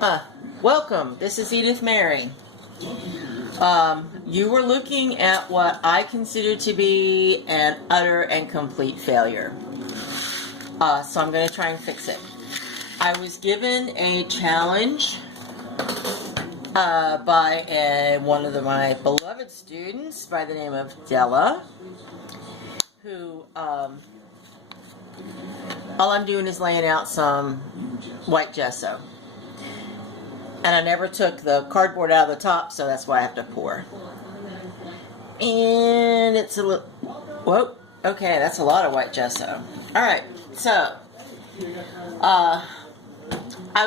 Hi, welcome. This is Edith Mary. You were looking at what I consider to be an utter and complete failure. So I'm going to try and fix it. I was given a challenge by one of my beloved students by the name of Della, who all I'm doing is laying out some white gesso. And I never took the cardboard out of the top, so that's why I have to pour. And it's a little, whoa, okay, that's a lot of white gesso. Alright, so, I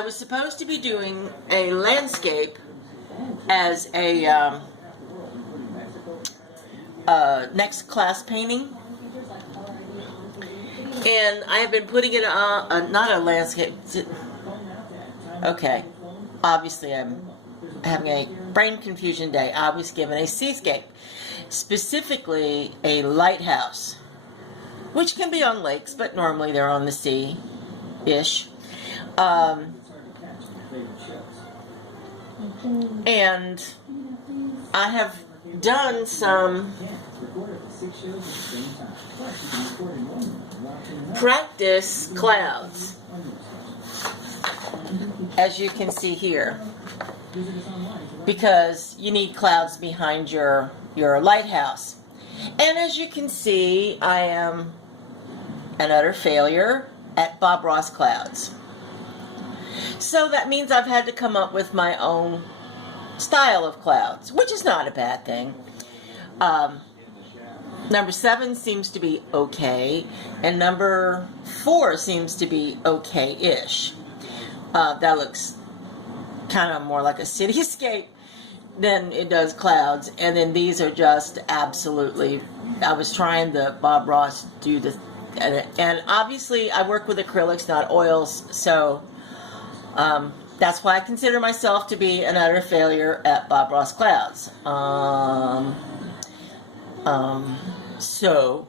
was supposed to be doing a landscape as a next class painting. And I have been putting it on, not a landscape, okay, obviously I'm having a brain confusion day. I was given a seascape, specifically a lighthouse, which can be on lakes, but normally they're on the sea-ish. And I have done some practice clouds, as you can see here, because you need clouds behind your lighthouse. And as you can see, I am an utter failure at Bob Ross clouds. So that means I've had to come up with my own style of clouds, which is not a bad thing. Number 7 seems to be okay, and number 4 seems to be okay-ish. That looks kind of more like a cityscape than it does clouds, and then these are just absolutely, I was trying the Bob Ross do the, and obviously I work with acrylics, not oils, so that's why I consider myself to be an utter failure at Bob Ross clouds. So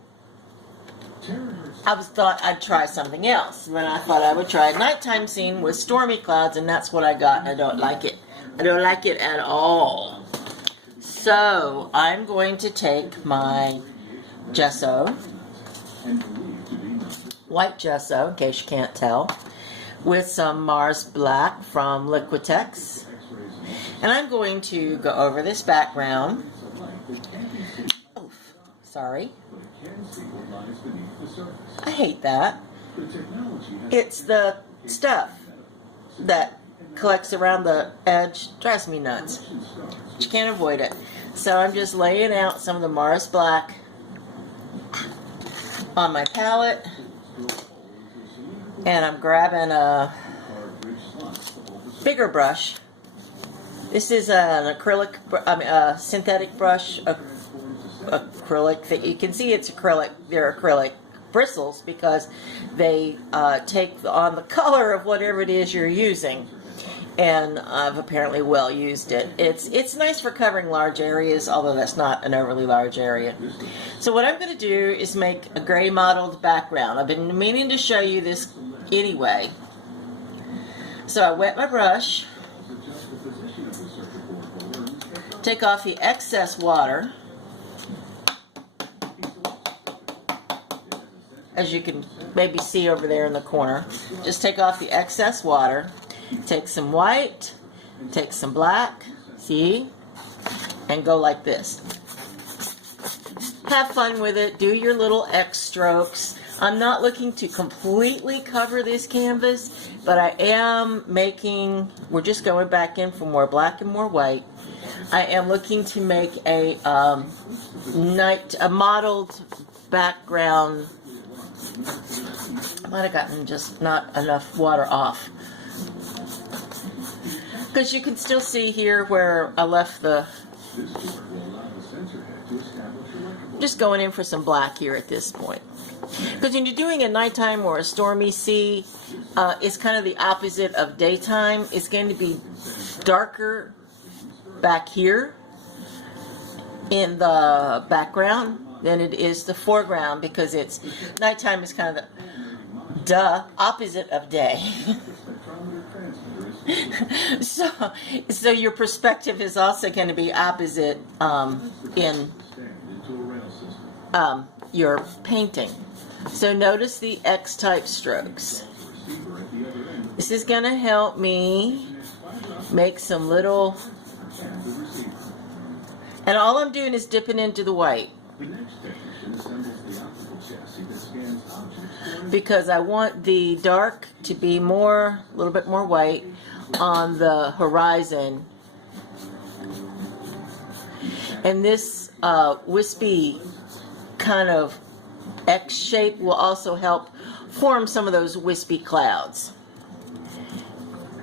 I thought I'd try something else. Then I thought I would try a nighttime scene with stormy clouds, and that's what I got, and I don't like it. I don't like it at all. So I'm going to take my gesso, white gesso, in case you can't tell, with some Mars Black from Liquitex, and I'm going to go over this background. Sorry. I hate that. It's the stuff that collects around the edge. Drives me nuts. But you can't avoid it. So I'm just laying out some of the Mars Black on my palette. And I'm grabbing a bigger brush. This is an acrylic, a synthetic brush, acrylic, that you can see it's acrylic. They're acrylic bristles because they take on the color of whatever it is you're using, and I've apparently well used it. It's nice for covering large areas, although that's not an overly large area. So what I'm going to do is make a gray mottled background. I've been meaning to show you this anyway. So I wet my brush, take off the excess water. As you can maybe see over there in the corner, just take off the excess water, take some white, take some black, see, and go like this. Have fun with it, do your little X strokes. I'm not looking to completely cover this canvas, but I am making, we're just going back in for more black and more white. I am looking to make a mottled background. I might have gotten just not enough water off, because you can still see here where I left the, just going in for some black here at this point, because when you're doing a nighttime or a stormy sea, it's kind of the opposite of daytime. It's going to be darker back here in the background than it is the foreground, because it's nighttime is kind of the Duh, opposite of day. So your perspective is also going to be opposite in your painting. So notice the X-type strokes. This is going to help me make some little, and all I'm doing is dipping into the white because I want the dark to be a little bit more white on the horizon. And this wispy kind of X shape will also help form some of those wispy clouds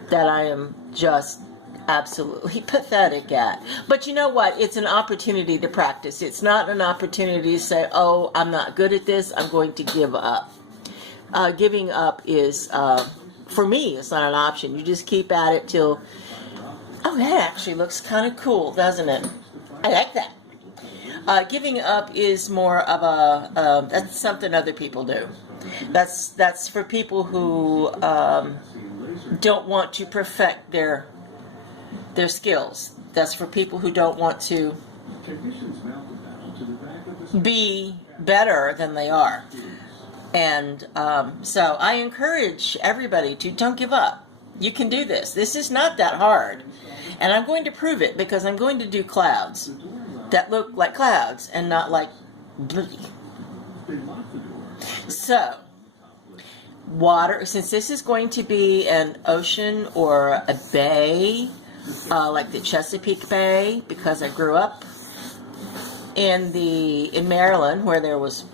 that I am just absolutely pathetic at. But you know what? It's an opportunity to practice. It's not an opportunity to say, oh, I'm not good at this, I'm going to give up. Giving up is, for me, it's not an option. You just keep at it till, oh, that actually looks kind of cool, doesn't it? I like that. Giving up is more of a, that's something other people do. That's for people who don't want to perfect their skills. That's for people who don't want to be better than they are. And so I encourage everybody to don't give up. You can do this. This is not that hard. And I'm going to prove it because I'm going to do clouds that look like clouds and not like blue. So, water, since this is going to be an ocean or a bay, like the Chesapeake Bay, because I grew up in Maryland where there was,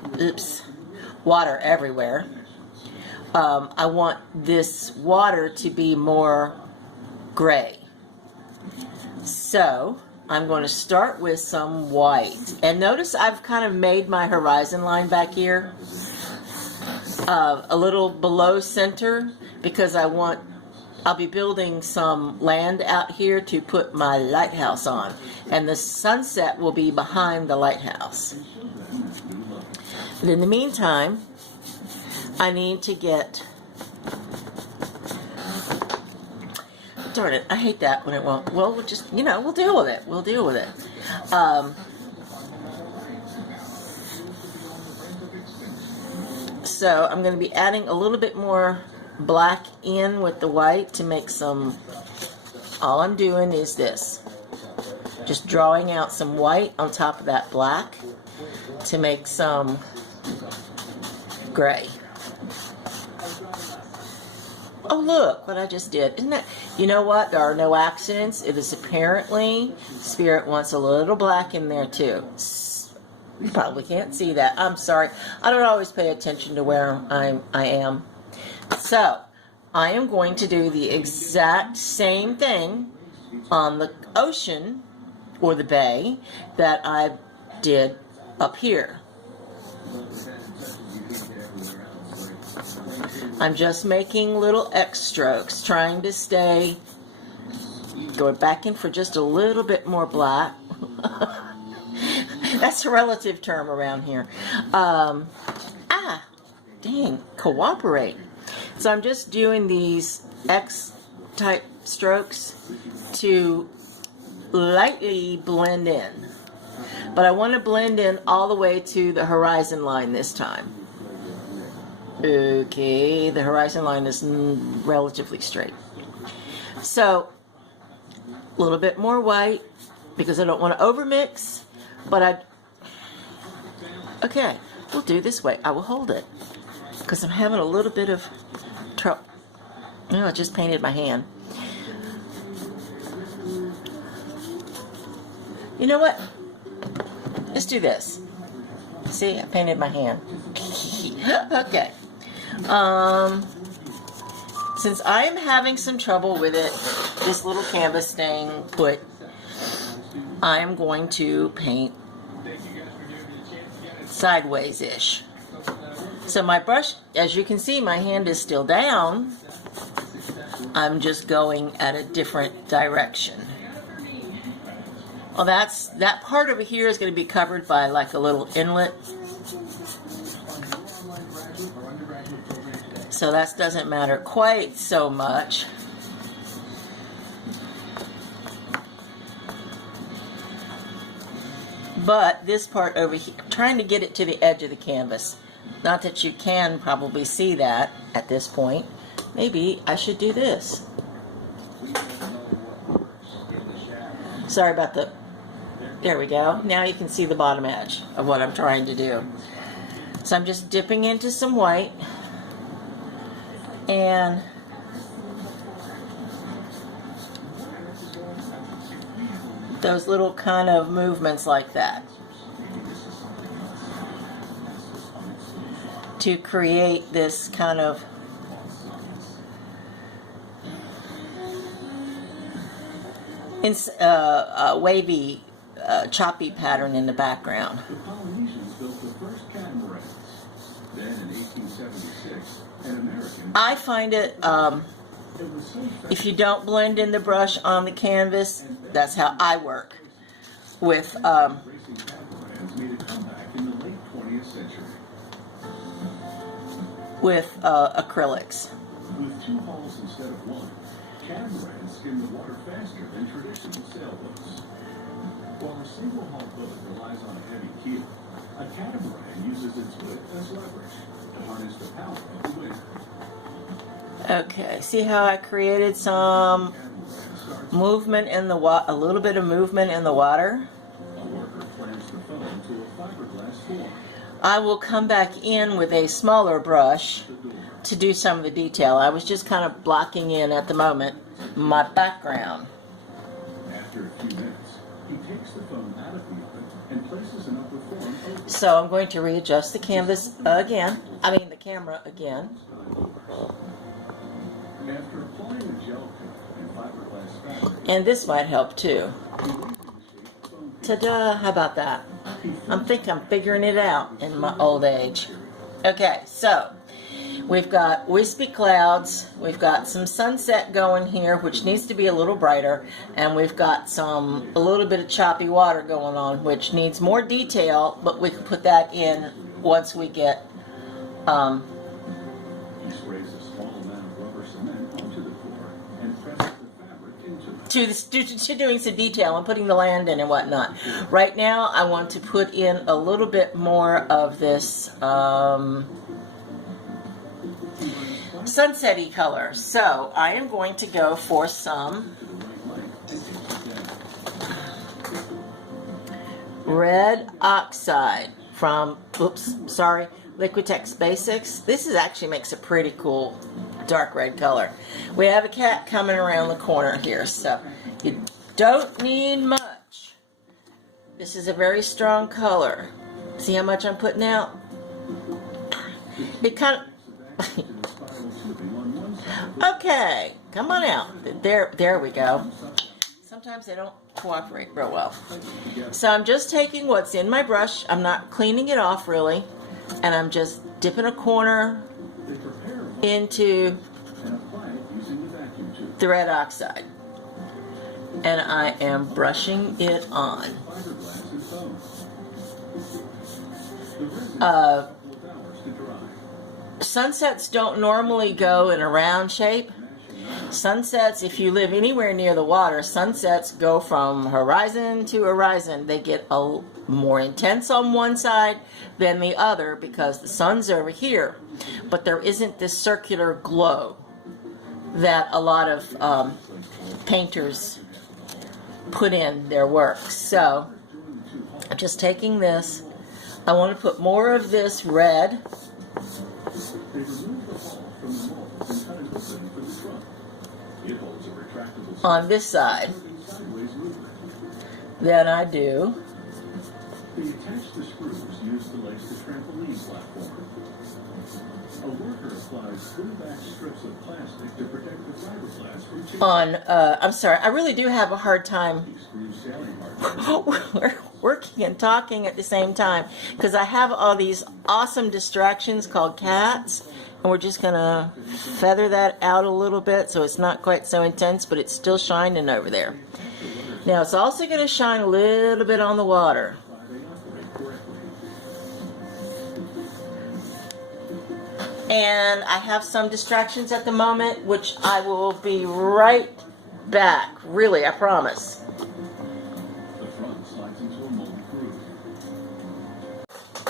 water everywhere. I want this water to be more gray. So I'm going to start with some white. And notice I've kind of made my horizon line back here a little below center because I'll be building some land out here to put my lighthouse on. And the sunset will be behind the lighthouse. But in the meantime, I need to get, darn it, I hate that when it won't, well, we'll just, we'll deal with it. We'll deal with it. So I'm going to be adding a little bit more black in with the white to make some, all I'm doing is this. Just drawing out some white on top of that black to make some gray. Oh, look what I just did. Isn't that, you know what? There are no accidents. It is apparently, Spirit wants a little black in there too. You probably can't see that. I'm sorry. I don't always pay attention to where I am. So, I am going to do the exact same thing on the ocean or the bay that I did up here. I'm just making little X strokes, trying to stay, going back in for just a little bit more black. That's a relative term around here. Dang, cooperate. So I'm just doing these X-type strokes to lightly blend in. But I want to blend in all the way to the horizon line this time. Okay, the horizon line is relatively straight. So, a little bit more white because I don't want to overmix, but okay, we'll do this way. I will hold it because I'm having a little bit of trouble. No, I just painted my hand. You know what? Let's do this. See, I painted my hand. Okay. Since I am having some trouble with it, this little canvas staying put, I am going to paint sideways-ish. So my brush, as you can see, my hand is still down. I'm just going at a different direction. Well, that part over here is going to be covered by like a little inlet. So that doesn't matter quite so much. But this part over here, I'm trying to get it to the edge of the canvas. Not that you can probably see that at this point. Maybe I should do this. Sorry about the... There we go. Now you can see the bottom edge of what I'm trying to do. So I'm just dipping into some white. And those little kind of movements like that to create this kind of wavy, choppy pattern in the background. The Polynesians built the first catamarans. Then in 1876, an American... I find it, if you don't blend in the brush on the canvas, that's how I work with racing catamarans made a comeback in the late 20th century. with acrylics. With 2 hulls instead of 1, catamarans skim the water faster than traditional sailboats. While a single hull boat relies on a heavy keel, a catamaran uses its width as leverage to harness the power of the wind. Okay, see how I created some movement in the water, a little bit of movement in the water? A worker plants the foam to a fiberglass form. I will come back in with a smaller brush to do some of the detail. I was just kind of blocking in at the moment my background. After a few minutes, he takes the foam out of the oven and places an upper form over it. So I'm going to readjust the canvas again. I mean the camera again. After applying a gel coat and fiberglass fabric, And this might help too. he lays in the shape of foam. Ta-da! How about that? I'm figuring it out in my old age. Okay, so we've got wispy clouds, we've got some sunset going here, which needs to be a little brighter, and we've got a little bit of choppy water going on, which needs more detail, but we can put that in once we get He sprays a small amount of rubber cement onto the floor and presses the fabric into it. to doing some detail and putting the land in and whatnot. Right now, I want to put in a little bit more of this sunset-y color. So I am going to go for some To the right length and takes it down. red oxide from, Liquitex Basics. This actually makes a pretty cool dark red color. We have a cat coming around the corner here, so you don't need much. This is a very strong color. See how much I'm putting out? It kind of... Okay, come on out. There we go. Sometimes they don't cooperate real well. So I'm just taking what's in my brush. I'm not cleaning it off really. And I'm just dipping a corner into the red oxide. And I am brushing it on. Sunsets don't normally go in a round shape. Sunsets, if you live anywhere near the water, sunsets go from horizon to horizon. They get more intense on one side than the other because the sun's over here. But there isn't this circular glow that a lot of painters put in their work. So I'm just taking this. I want to put more of this red on this side than I do. They attach the screws used to lace the trampoline platform. A worker applies glue-back strips of plastic to protect the fiberglass from I'm sorry, I really do have a hard time working and talking at the same time because I have all these awesome distractions called cats, and we're just gonna feather that out a little bit so it's not quite so intense, but it's still shining over there. Now it's also gonna shine a little bit on the water. And I have some distractions at the moment, which I will be right back. Really, I promise. The front slides into a molded groove.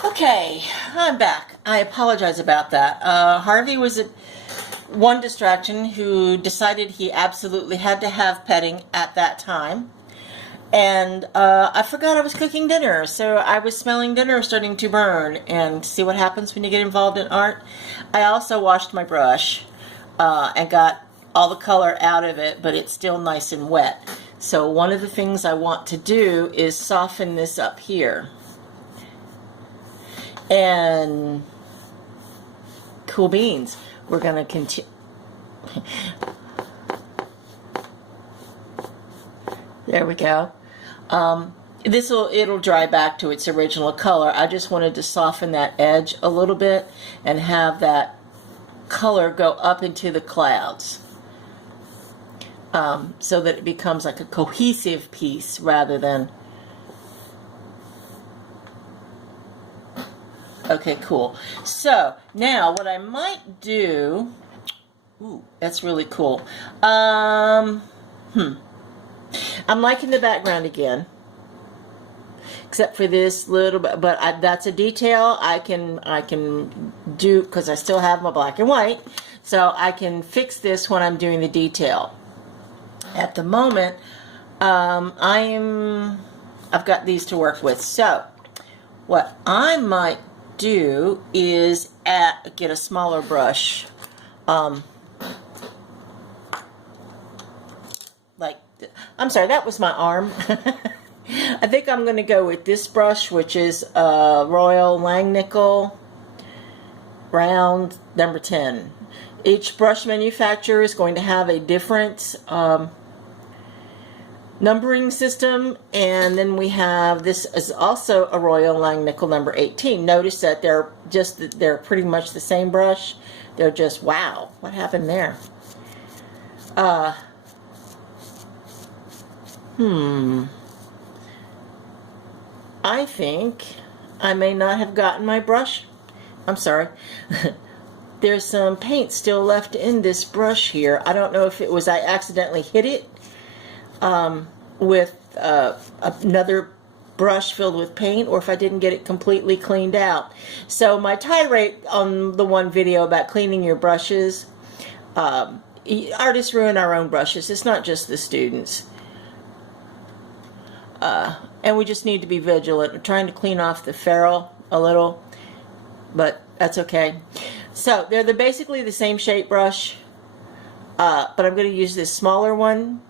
Okay, I'm back. I apologize about that. Harvey was one distraction who decided he absolutely had to have petting at that time. And I forgot I was cooking dinner, so I was smelling dinner starting to burn. And see what happens when you get involved in art? I also washed my brush and got all the color out of it, but it's still nice and wet. So one of the things I want to do is soften this up here. And cool beans. We're going to continue. There we go. It'll dry back to its original color. I just wanted to soften that edge a little bit and have that color go up into the clouds, so that it becomes like a cohesive piece rather than. Okay, cool. So now what I might do, ooh, that's really cool. I'm liking the background again, except for this little bit, but that's a detail I can do because I still have my black and white, so I can fix this when I'm doing the detail. At the moment, I've got these to work with. So what I might do is get a smaller brush, like. I'm sorry, that was my arm. I think I'm going to go with this brush, which is Royal Langnickel Round number 10. Each brush manufacturer is going to have a different numbering system, and then we have, this is also a Royal Langnickel number 18. Notice that they're pretty much the same brush. They're just, wow, what happened there? I think I may not have gotten my brush. I'm sorry. There's some paint still left in this brush here. I don't know if it was I accidentally hit it with another brush filled with paint, or if I didn't get it completely cleaned out. So my tirade on the one video about cleaning your brushes, artists ruin our own brushes. It's not just the students. And we just need to be vigilant. We're trying to clean off the ferrule a little, but that's okay. So they're basically the same shape brush, but I'm going to use this smaller one,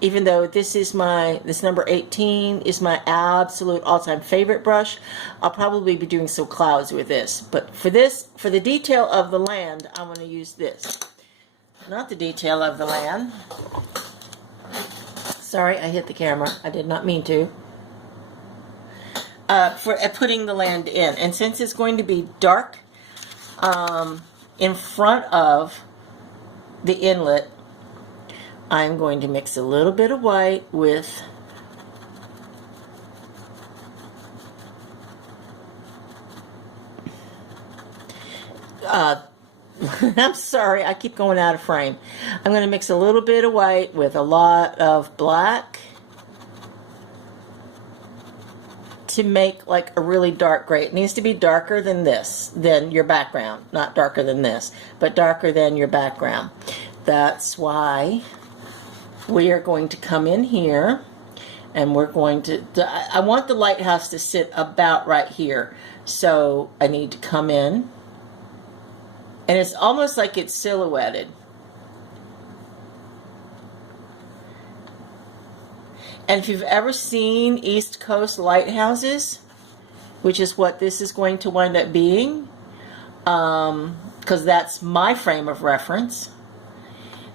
even though this number 18 is my absolute all-time favorite brush. I'll probably be doing some clouds with this, but for the detail of the land, I'm going to use this. Not the detail of the land. Sorry, I hit the camera. I did not mean to. For putting the land in. And since it's going to be dark in front of the inlet, I'm going to mix a little bit of white with I'm sorry, I keep going out of frame. I'm going to mix a little bit of white with a lot of black to make like a really dark gray. It needs to be darker than this, than your background. Not darker than this, but darker than your background. That's why we are going to come in here and we're going to, I want the lighthouse to sit about right here. So I need to come in. And it's almost like it's silhouetted. And if you've ever seen East Coast lighthouses, which is what this is going to wind up being, because that's my frame of reference,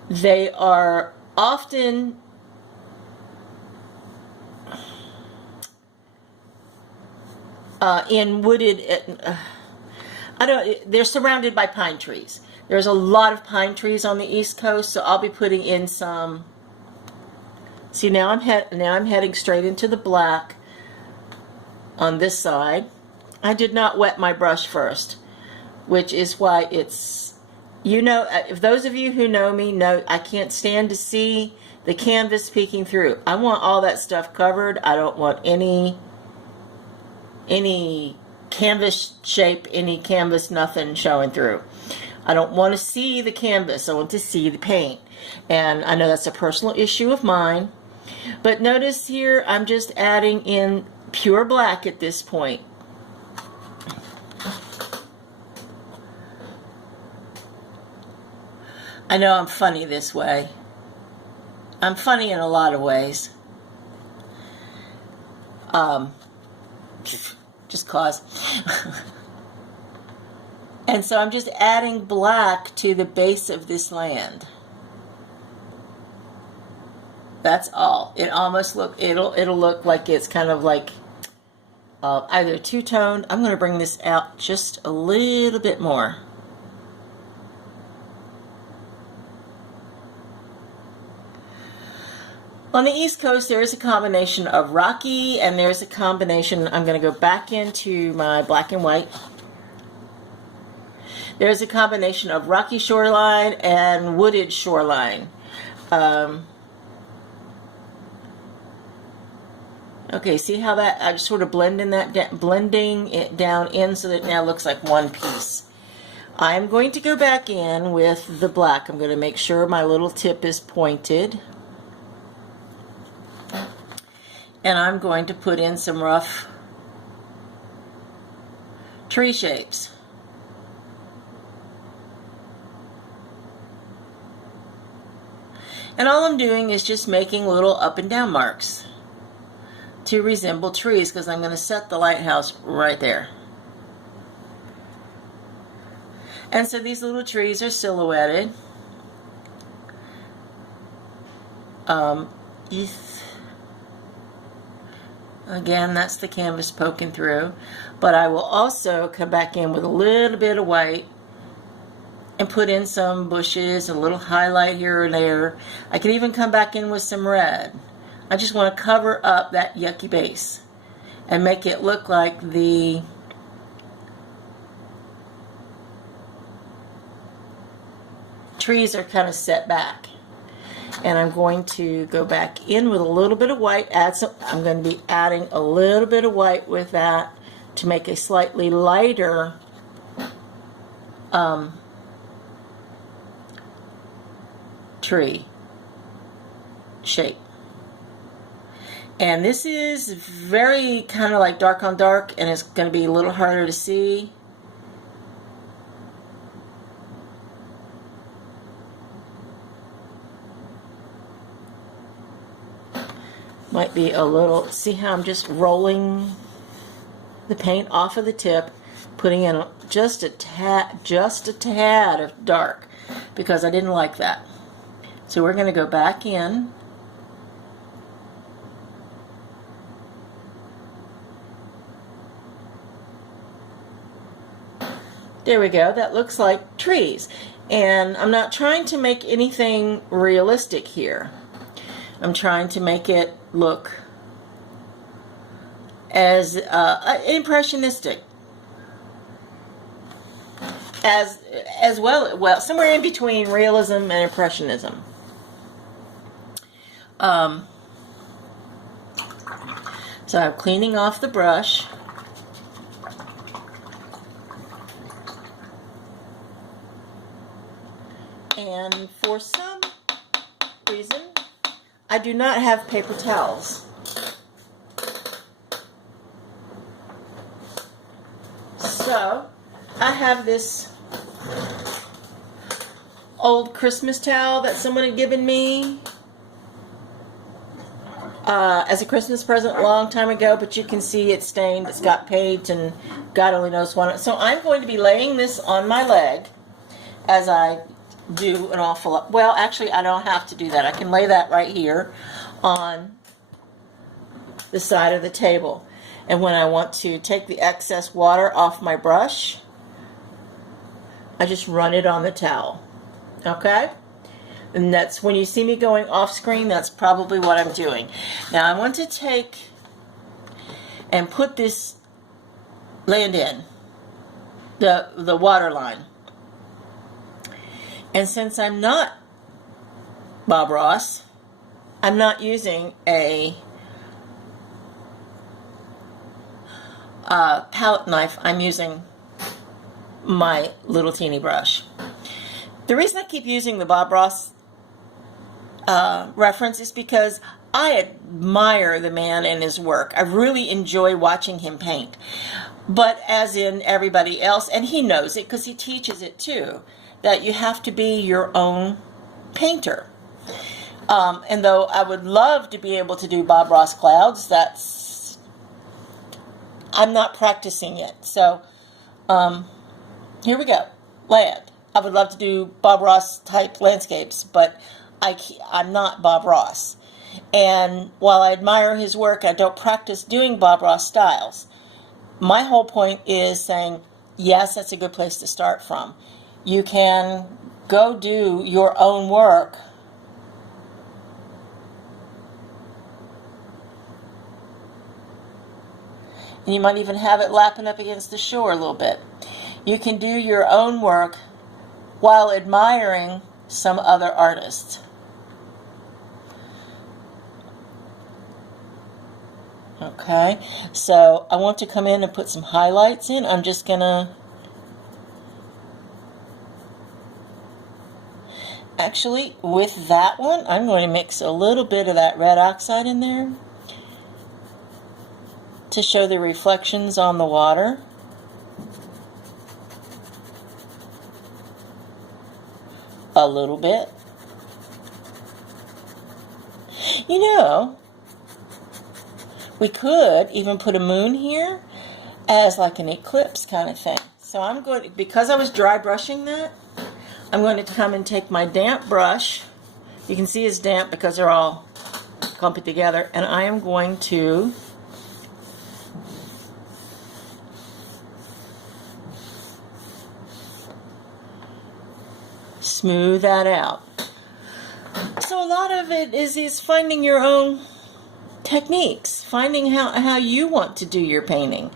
they are often in wooded... they're surrounded by pine trees. There's a lot of pine trees on the East Coast, so I'll be putting in some. See, now I'm heading straight into the black on this side. I did not wet my brush first. which is why it's, you know, if those of you who know me know I can't stand to see the canvas peeking through. I want all that stuff covered. I don't want any canvas shape, any canvas nothing showing through. I don't want to see the canvas. I want to see the paint. And I know that's a personal issue of mine. But notice here, I'm just adding in pure black at this point. I know I'm funny this way. I'm funny in a lot of ways. Just cause. And so I'm just adding black to the base of this land. That's all. It almost it'll look like it's kind of like either two-toned. I'm going to bring this out just a little bit more. On the East Coast, there is a combination of rocky, and there's a combination, I'm going to go back into my black and white. There's a combination of rocky shoreline and wooded shoreline. Okay, see how that, I'm sort of blending it down in so that it now looks like one piece. I'm going to go back in with the black. I'm going to make sure my little tip is pointed. And I'm going to put in some rough tree shapes. And all I'm doing is just making little up and down marks to resemble trees, because I'm going to set the lighthouse right there. And so these little trees are silhouetted. Again, that's the canvas poking through. But I will also come back in with a little bit of white and put in some bushes, a little highlight here or there. I could even come back in with some red. I just want to cover up that yucky base and make it look like the trees are kind of set back. And I'm going to go back in with a little bit of white. I'm going to be adding a little bit of white with that to make a slightly lighter tree shape. And this is very kind of like dark on dark, and it's going to be a little harder to see. Might be a little, see how I'm just rolling the paint off of the tip, putting in just a tad of dark, because I didn't like that. So we're going to go back in. There we go. That looks like trees. And I'm not trying to make anything realistic here. I'm trying to make it look as impressionistic as well, somewhere in between realism and impressionism. So I'm cleaning off the brush. And for some reason, I do not have paper towels. So I have this old Christmas towel that someone had given me as a Christmas present a long time ago, but you can see it's stained, it's got paint, and God only knows what. So I'm going to be laying this on my leg as I do an awful lot. Well, actually, I don't have to do that. I can lay that right here on the side of the table. And when I want to take the excess water off my brush, I just run it on the towel. Okay? And that's when you see me going off screen, that's probably what I'm doing. Now I want to take and put this land in. the water line. And since I'm not Bob Ross, I'm not using a palette knife. I'm using my little teeny brush. The reason I keep using the Bob Ross reference is because I admire the man and his work. I really enjoy watching him paint. But as in everybody else, and he knows it because he teaches it too, that you have to be your own painter. And though I would love to be able to do Bob Ross clouds, I'm not practicing it. So here we go. Land. I would love to do Bob Ross type landscapes, but I'm not Bob Ross. And while I admire his work, I don't practice doing Bob Ross styles. My whole point is saying, yes, that's a good place to start from. You can go do your own work and you might even have it lapping up against the shore a little bit. You can do your own work while admiring some other artists. Okay, so I want to come in and put some highlights in. I'm just gonna actually, with that one, I'm going to mix a little bit of that red oxide in there to show the reflections on the water. A little bit. You know, we could even put a moon here as like an eclipse kind of thing. So I'm going to, because I was dry brushing that, I'm going to come and take my damp brush. You can see it's damp because they're all clumped together, and I am going to smooth that out. So a lot of it is finding your own techniques, finding how you want to do your painting.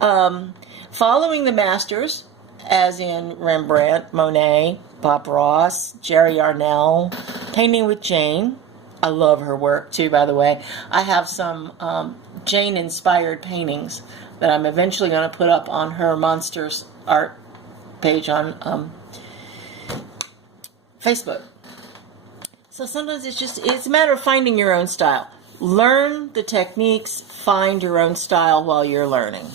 Following the masters, as in Rembrandt, Monet, Bob Ross, Jerry Arnell, painting with Jane. I love her work too, by the way. I have some Jane-inspired paintings that I'm eventually going to put up on her Monsters art page on Facebook. So sometimes it's a matter of finding your own style. Learn the techniques, find your own style while you're learning.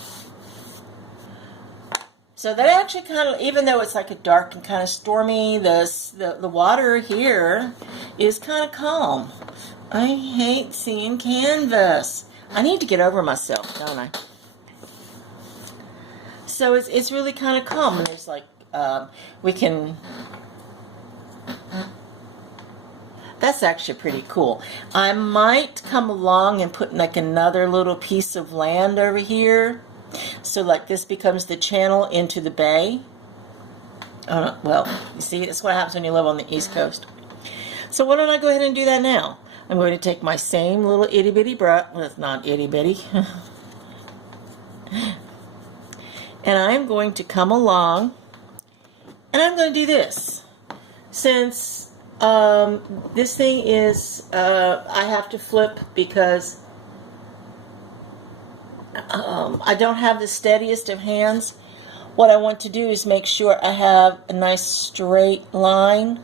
So that actually kind of, even though it's like a dark and kind of stormy, the water here is kind of calm. I hate seeing canvas. I need to get over myself, don't I? So it's really kind of calm. And there's like, we can... That's actually pretty cool. I might come along and put like another little piece of land over here. So like this becomes the channel into the bay. Well, you see, that's what happens when you live on the East Coast. So why don't I go ahead and do that now? I'm going to take my same little itty bitty brush. Well, it's not itty bitty. And I'm going to come along and I'm going to do this. Since this thing is, I have to flip because I don't have the steadiest of hands. What I want to do is make sure I have a nice straight line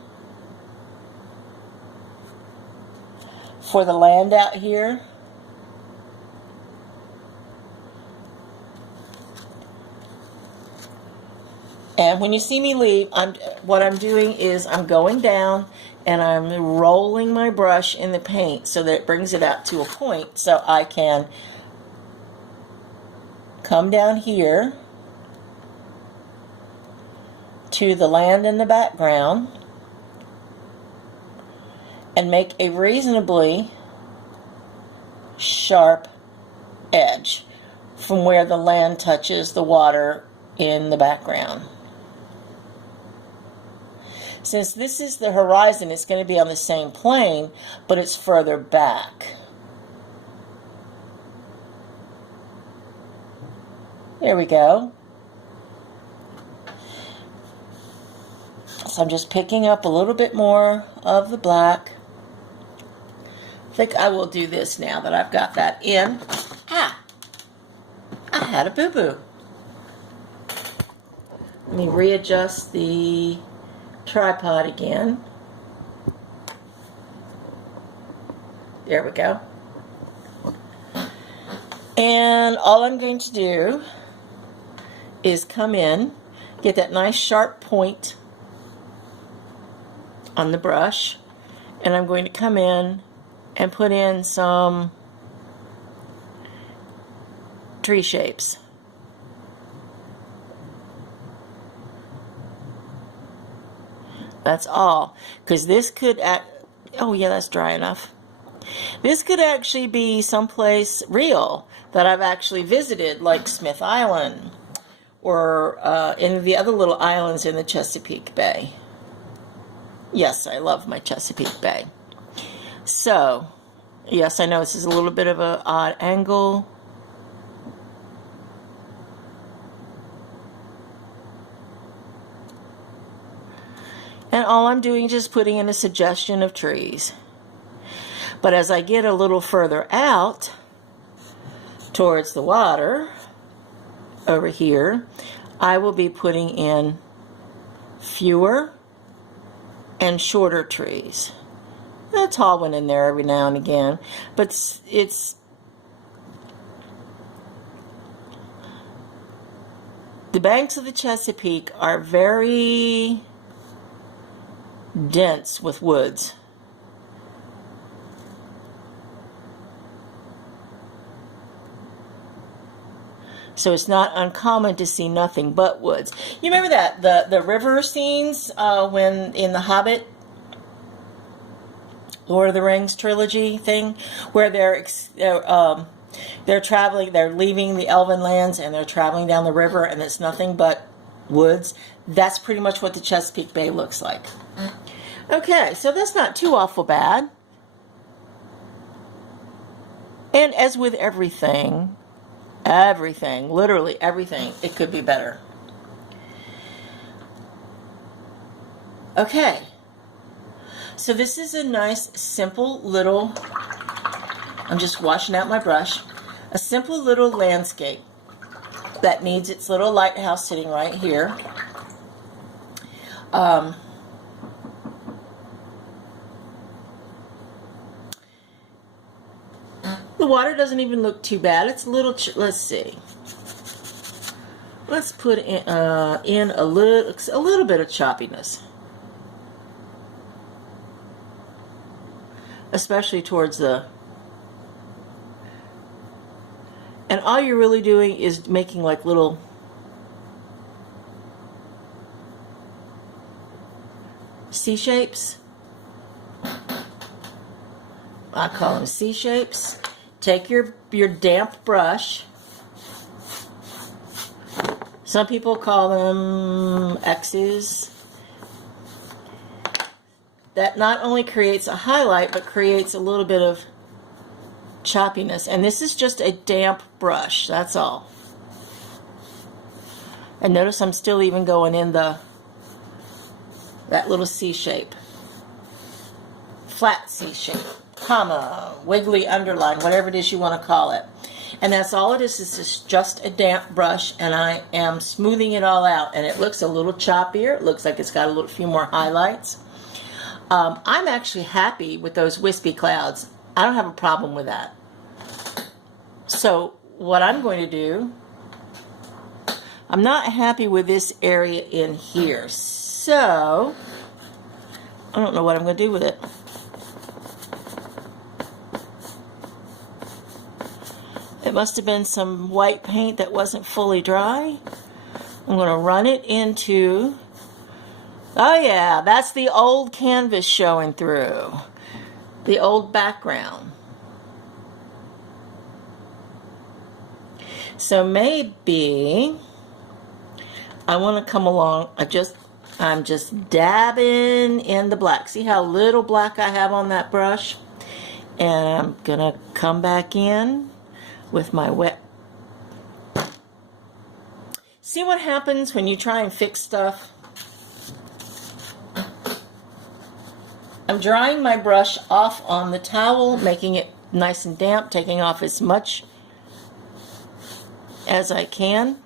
for the land out here. And when you see me leave, what I'm doing is I'm going down and I'm rolling my brush in the paint so that it brings it out to a point so I can come down here to the land in the background and make a reasonably sharp edge from where the land touches the water in the background. Since this is the horizon, it's going to be on the same plane, but it's further back. There we go. So I'm just picking up a little bit more of the black. I think I will do this now that I've got that in. Ah, I had a boo-boo. Let me readjust the tripod again. There we go. And all I'm going to do is come in, get that nice sharp point on the brush, and I'm going to come in and put in some tree shapes. That's all, because this could oh yeah, that's dry enough. This could actually be someplace real that I've actually visited, like Smith Island or any of the other little islands in the Chesapeake Bay. Yes, I love my Chesapeake Bay. So, yes, I know this is a little bit of an odd angle. And all I'm doing is just putting in a suggestion of trees. But as I get a little further out towards the water, over here, I will be putting in fewer and shorter trees. A tall one in there every now and again, but it's the banks of the Chesapeake are very dense with woods. So it's not uncommon to see nothing but woods. You remember that the river scenes when in the Hobbit, Lord of the Rings trilogy thing, where they're traveling, they're leaving the Elven lands and they're traveling down the river and it's nothing but woods. That's pretty much what the Chesapeake Bay looks like. Okay, so that's not too awful bad. And as with everything, literally everything, it could be better. Okay, so this is a nice, simple little, I'm just washing out my brush, a simple little landscape that needs its little lighthouse sitting right here. The water doesn't even look too bad. It's a little, let's see. Let's put in a little bit of choppiness. Especially towards the, and all you're really doing is making like little C shapes. I call them C shapes. Take your damp brush. Some people call them X's. That not only creates a highlight, but creates a little bit of choppiness. And this is just a damp brush, that's all. And notice I'm still even going in that little C shape. Flat C shape. Comma, wiggly underline, whatever it is you want to call it. And that's all it is. This is just a damp brush, and I am smoothing it all out. And it looks a little choppier. It looks like it's got a few more highlights. I'm actually happy with those wispy clouds. I don't have a problem with that. So what I'm going to do, I'm not happy with this area in here. So I don't know what I'm going to do with it. It must have been some white paint that wasn't fully dry. I'm going to run it into, oh yeah, that's the old canvas showing through. The old background. So maybe I want to come along, I'm just dabbing in the black. See how little black I have on that brush? And I'm going to come back in with my wet. See what happens when you try and fix stuff? I'm drying my brush off on the towel, making it nice and damp, taking off as much as I can.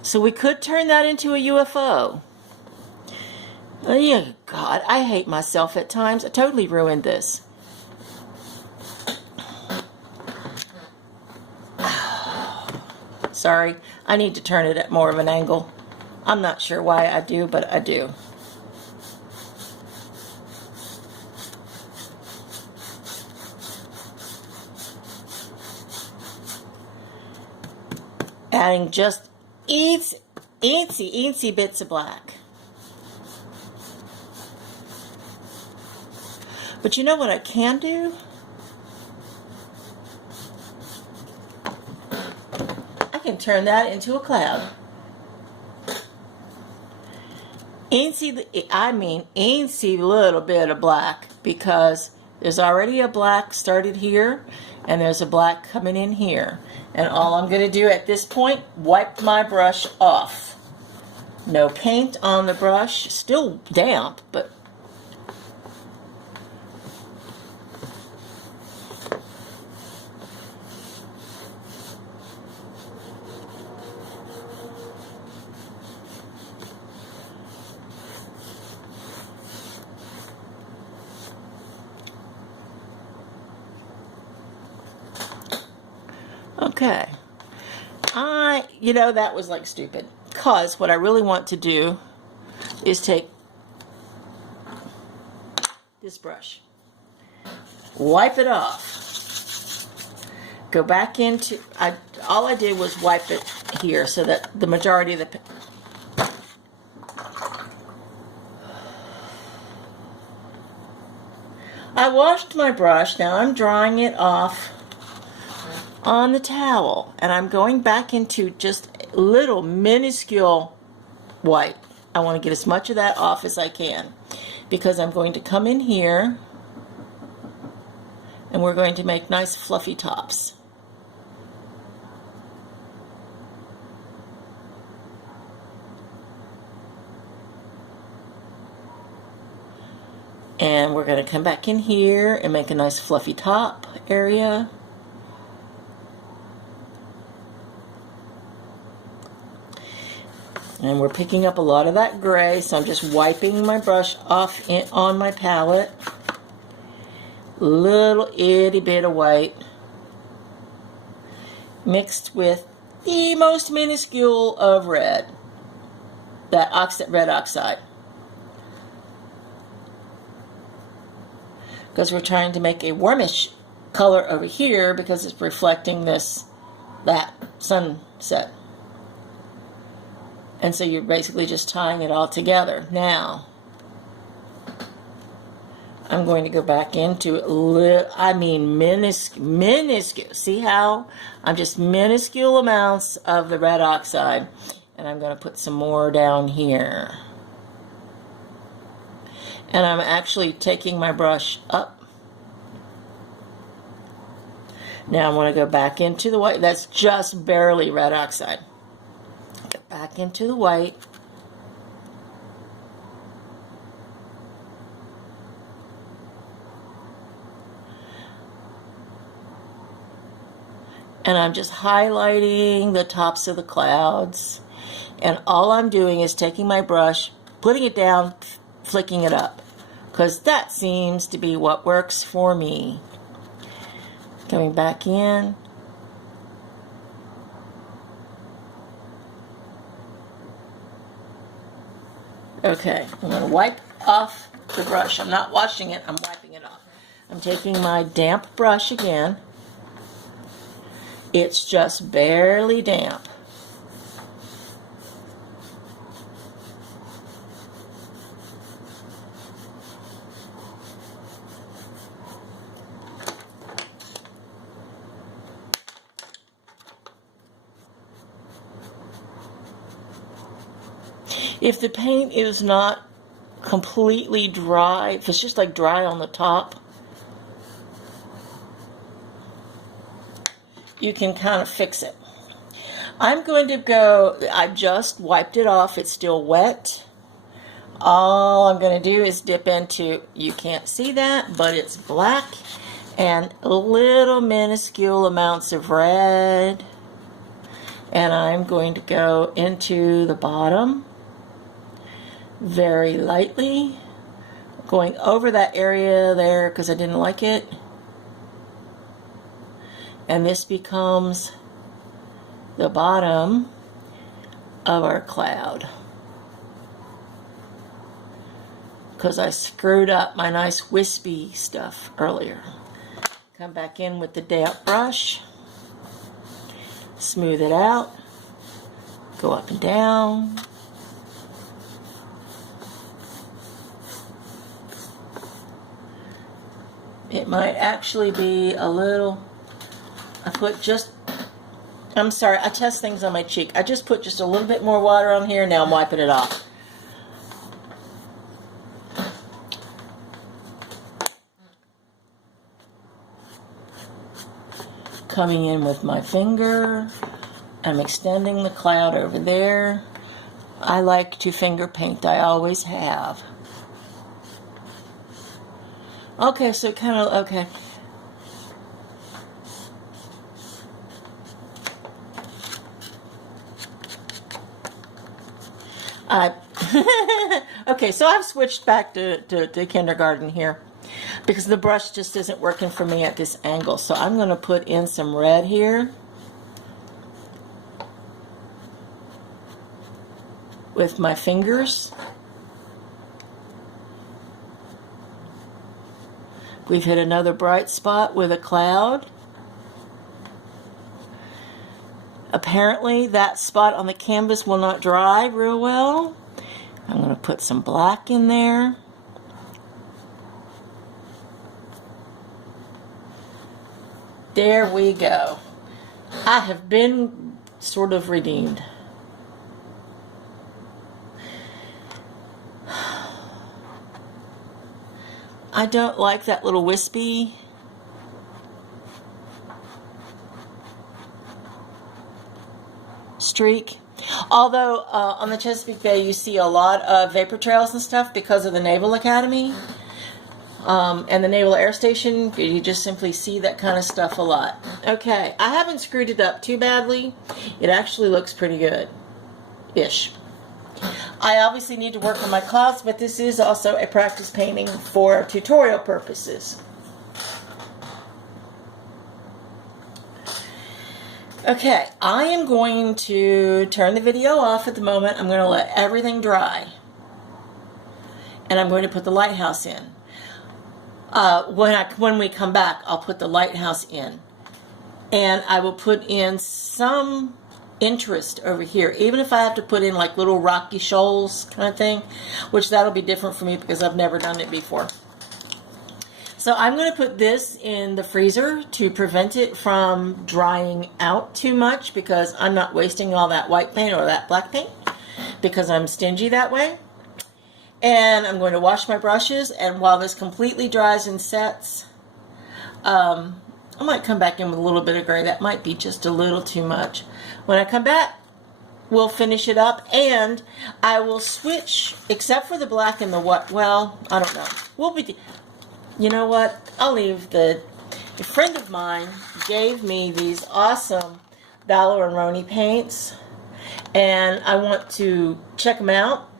So we could turn that into a UFO. Oh, God, I hate myself at times. I totally ruined this. Sorry, I need to turn it at more of an angle. I'm not sure why I do, but I do. Adding just eensy bits of black. But you know what I can do? I can turn that into a cloud. Eensy little bit of black, because there's already a black started here and there's a black coming in here. And all I'm going to do at this point, wipe my brush off. No paint on the brush, still damp, but okay. That was like stupid. Because what I really want to do is take this brush, wipe it off, go back into, all I did was wipe it here so that the majority of the, I washed my brush, now I'm drying it off on the towel, and I'm going back into just little minuscule white. I want to get as much of that off as I can, because I'm going to come in here and we're going to make nice fluffy tops. And we're going to come back in here and make a nice fluffy top area. And we're picking up a lot of that gray, so I'm just wiping my brush off on my palette. Little itty bit of white mixed with the most minuscule of red, that red oxide. Because we're trying to make a warmish color over here because it's reflecting that sunset. And so you're basically just tying it all together. Now, I'm going to go back into minuscule. See how I'm just minuscule amounts of the red oxide. And I'm going to put some more down here. And I'm actually taking my brush up. Now I want to go back into the white. That's just barely red oxide. Get back into the white. And I'm just highlighting the tops of the clouds. And all I'm doing is taking my brush, putting it down, flicking it up. Because that seems to be what works for me. Coming back in. Okay, I'm going to wipe off the brush. I'm not washing it, I'm wiping it off. I'm taking my damp brush again. It's just barely damp. If the paint is not completely dry, if it's just like dry on the top, you can kind of fix it. I'm going to go, I just wiped it off, it's still wet. all I'm going to do is dip into, you can't see that, but it's black, and little minuscule amounts of red. And I'm going to go into the bottom very lightly, going over that area there because I didn't like it. And this becomes the bottom of our cloud, because I screwed up my nice wispy stuff earlier. Come back in with the damp brush, smooth it out, go up and down. It might actually be a little, I put just, I'm sorry, I test things on my cheek. I just put just a little bit more water on here, now I'm wiping it off. Coming in with my finger, I'm extending the cloud over there. I like to finger paint, I always have. Okay, so kind of, okay. Okay, so I've switched back to kindergarten here because the brush just isn't working for me at this angle. So I'm going to put in some red here with my fingers. We've hit another bright spot with a cloud. Apparently that spot on the canvas will not dry real well. I'm going to put some black in there. There we go. I have been sort of redeemed. I don't like that little wispy. Streak. Although on the Chesapeake Bay you see a lot of vapor trails and stuff because of the Naval Academy and the Naval Air Station. You just simply see that kind of stuff a lot. Okay, I haven't screwed it up too badly. It actually looks pretty good-ish. I obviously need to work on my clouds, but this is also a practice painting for tutorial purposes. Okay, I am going to turn the video off at the moment. I'm going to let everything dry. And I'm going to put the lighthouse in. When we come back, I'll put the lighthouse in. And I will put in some interest over here, even if I have to put in like little rocky shoals kind of thing, which that'll be different for me because I've never done it before. So I'm going to put this in the freezer to prevent it from drying out too much, because I'm not wasting all that white paint or that black paint because I'm stingy that way. And I'm going to wash my brushes, and while this completely dries and sets, I might come back in with a little bit of gray. That might be just a little too much. When I come back, we'll finish it up, and I will switch, except for the black and the what. Well, I don't know. We'll be. You know what? I'll leave a friend of mine gave me these awesome Dollar and Roni paints, and I want to check them out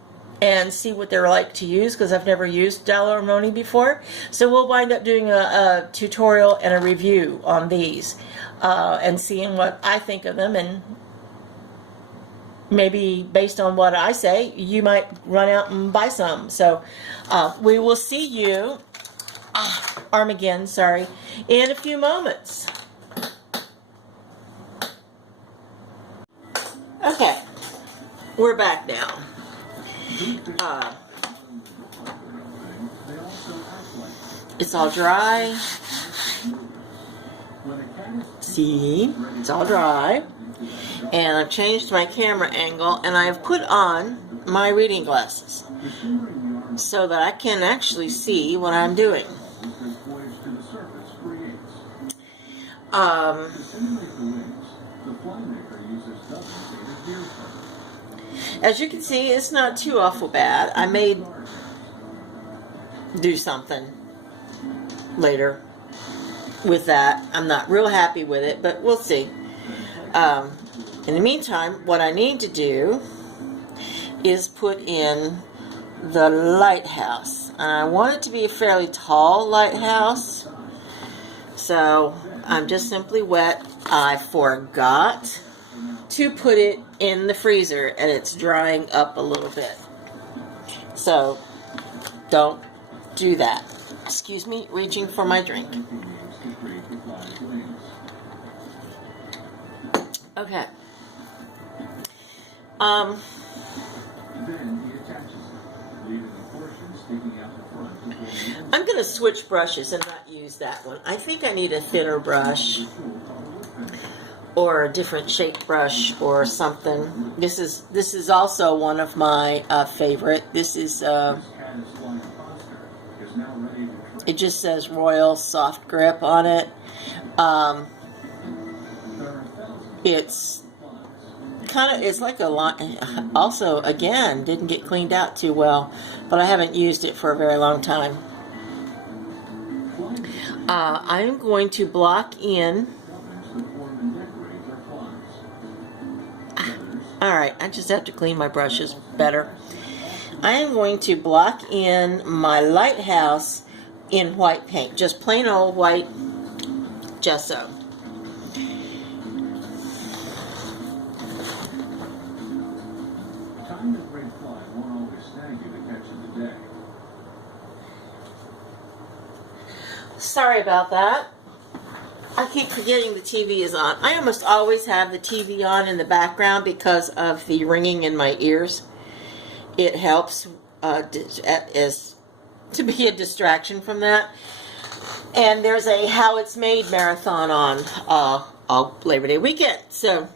and see what they're like to use, because I've never used Dollar and Roni before. So we'll wind up doing a tutorial and a review on these and seeing what I think of them, and maybe based on what I say, you might run out and buy some. So we will see you, Armageddon, sorry, in a few moments. Okay, we're back now. It's all dry. See, it's all dry. And I've changed my camera angle, and I've put on my reading glasses so that I can actually see what I'm doing. As you can see, it's not too awful bad. I may do something later with that. I'm not real happy with it, but we'll see. In the meantime, what I need to do is put in the lighthouse. And I want it to be a fairly tall lighthouse. So I'm just simply wet. I forgot to put it in the freezer, and it's drying up a little bit. So don't do that. Excuse me, reaching for my drink. Okay. I'm going to switch brushes and not use that one. I think I need a thinner brush or a different shape brush or something. This is also one of my favorite. This is it just says Royal Soft Grip on it. It's kind of, it's like a lot. Also, again, didn't get cleaned out too well, but I haven't used it for a very long time. I'm going to block in. Alright, I just have to clean my brushes better. I am going to block in my lighthouse in white paint, just plain old white gesso. Sorry about that. I keep forgetting the TV is on. I almost always have the TV on in the background because of the ringing in my ears. It helps as to be a distraction from that. And there's a How It's Made marathon on all Labor Day weekend. So,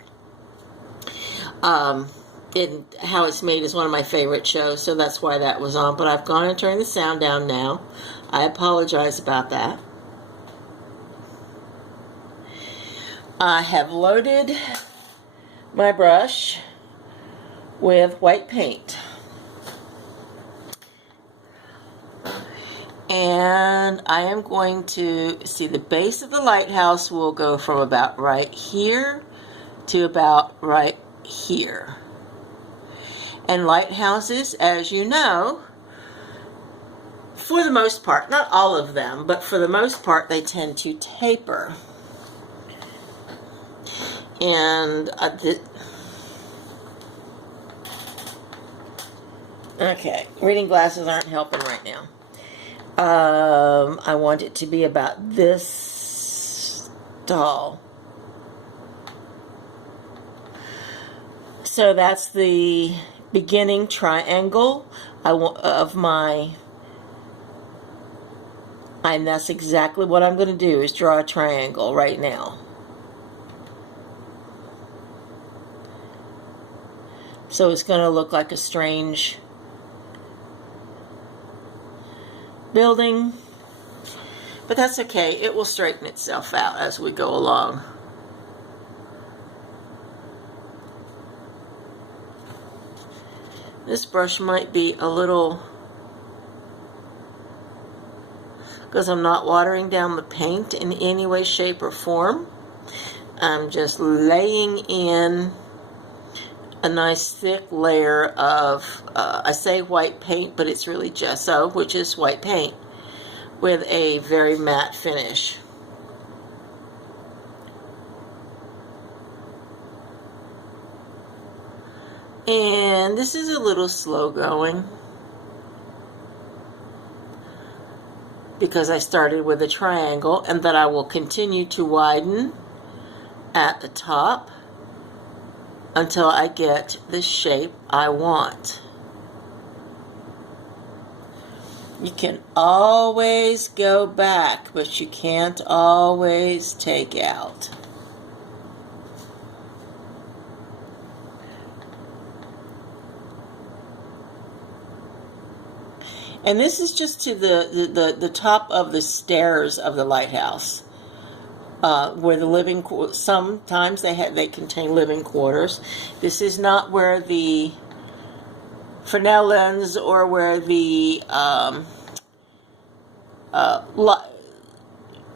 How It's Made is one of my favorite shows, so that's why that was on. But I've gone and turned the sound down now. I apologize about that. I have loaded my brush with white paint. And I am going to see the base of the lighthouse will go from about right here to about right here. And lighthouses, as you know, for the most part, not all of them, but for the most part, they tend to taper. And okay, reading glasses aren't helping right now. I want it to be about this tall. So that's the beginning triangle of my. And that's exactly what I'm going to do, is draw a triangle right now. So it's going to look like a strange building. But that's okay. It will straighten itself out as we go along. This brush might be a little, because I'm not watering down the paint in any way, shape, or form. I'm just laying in a nice thick layer of, I say white paint, but it's really gesso, which is white paint, with a very matte finish. And this is a little slow going, because I started with a triangle, and that I will continue to widen at the top until I get the shape I want. You can always go back, but you can't always take out. And this is just to the top of the stairs of the lighthouse, where the living, sometimes they contain living quarters. This is not where the Fresnel lens, or where the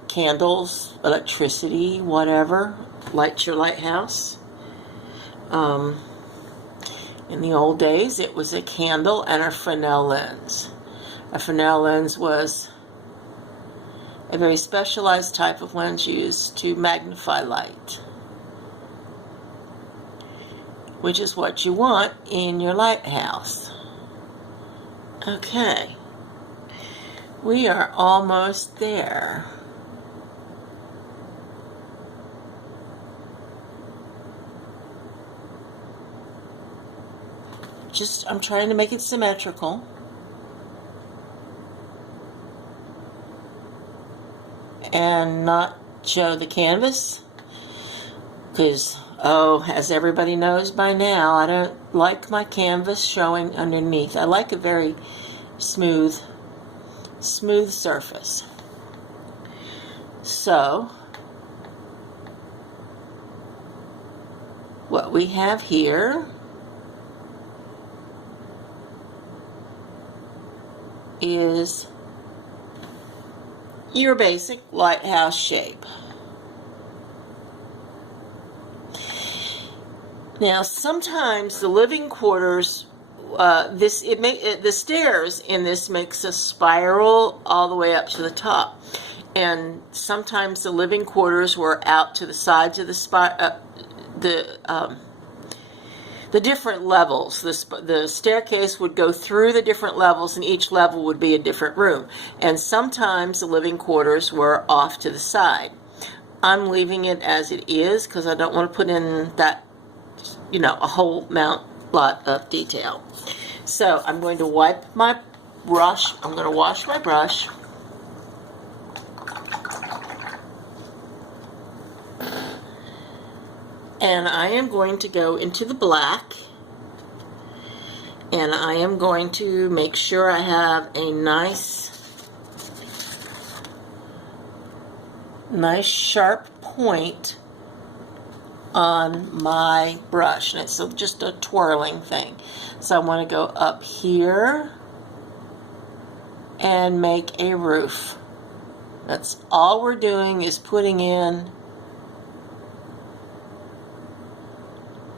candles, electricity, whatever, lights your lighthouse. In the old days, it was a candle and a Fresnel lens. A Fresnel lens was a very specialized type of lens used to magnify light, which is what you want in your lighthouse. Okay, we are almost there. I'm trying to make it symmetrical. And not show the canvas. Because, as everybody knows by now, I don't like my canvas showing underneath. I like a very smooth surface. So, what we have here is your basic lighthouse shape. Now, sometimes the living quarters, the stairs in this makes a spiral all the way up to the top, and sometimes the living quarters were out to the sides of the different levels. The staircase would go through the different levels, and each level would be a different room. And sometimes the living quarters were off to the side. I'm leaving it as it is because I don't want to put in that, a whole lot of detail. So I'm going to wipe my brush. I'm going to wash my brush. And I am going to go into the black, and I am going to make sure I have a nice sharp point on my brush. And it's just a twirling thing. So I want to go up here and make a roof. That's all we're doing, is putting in,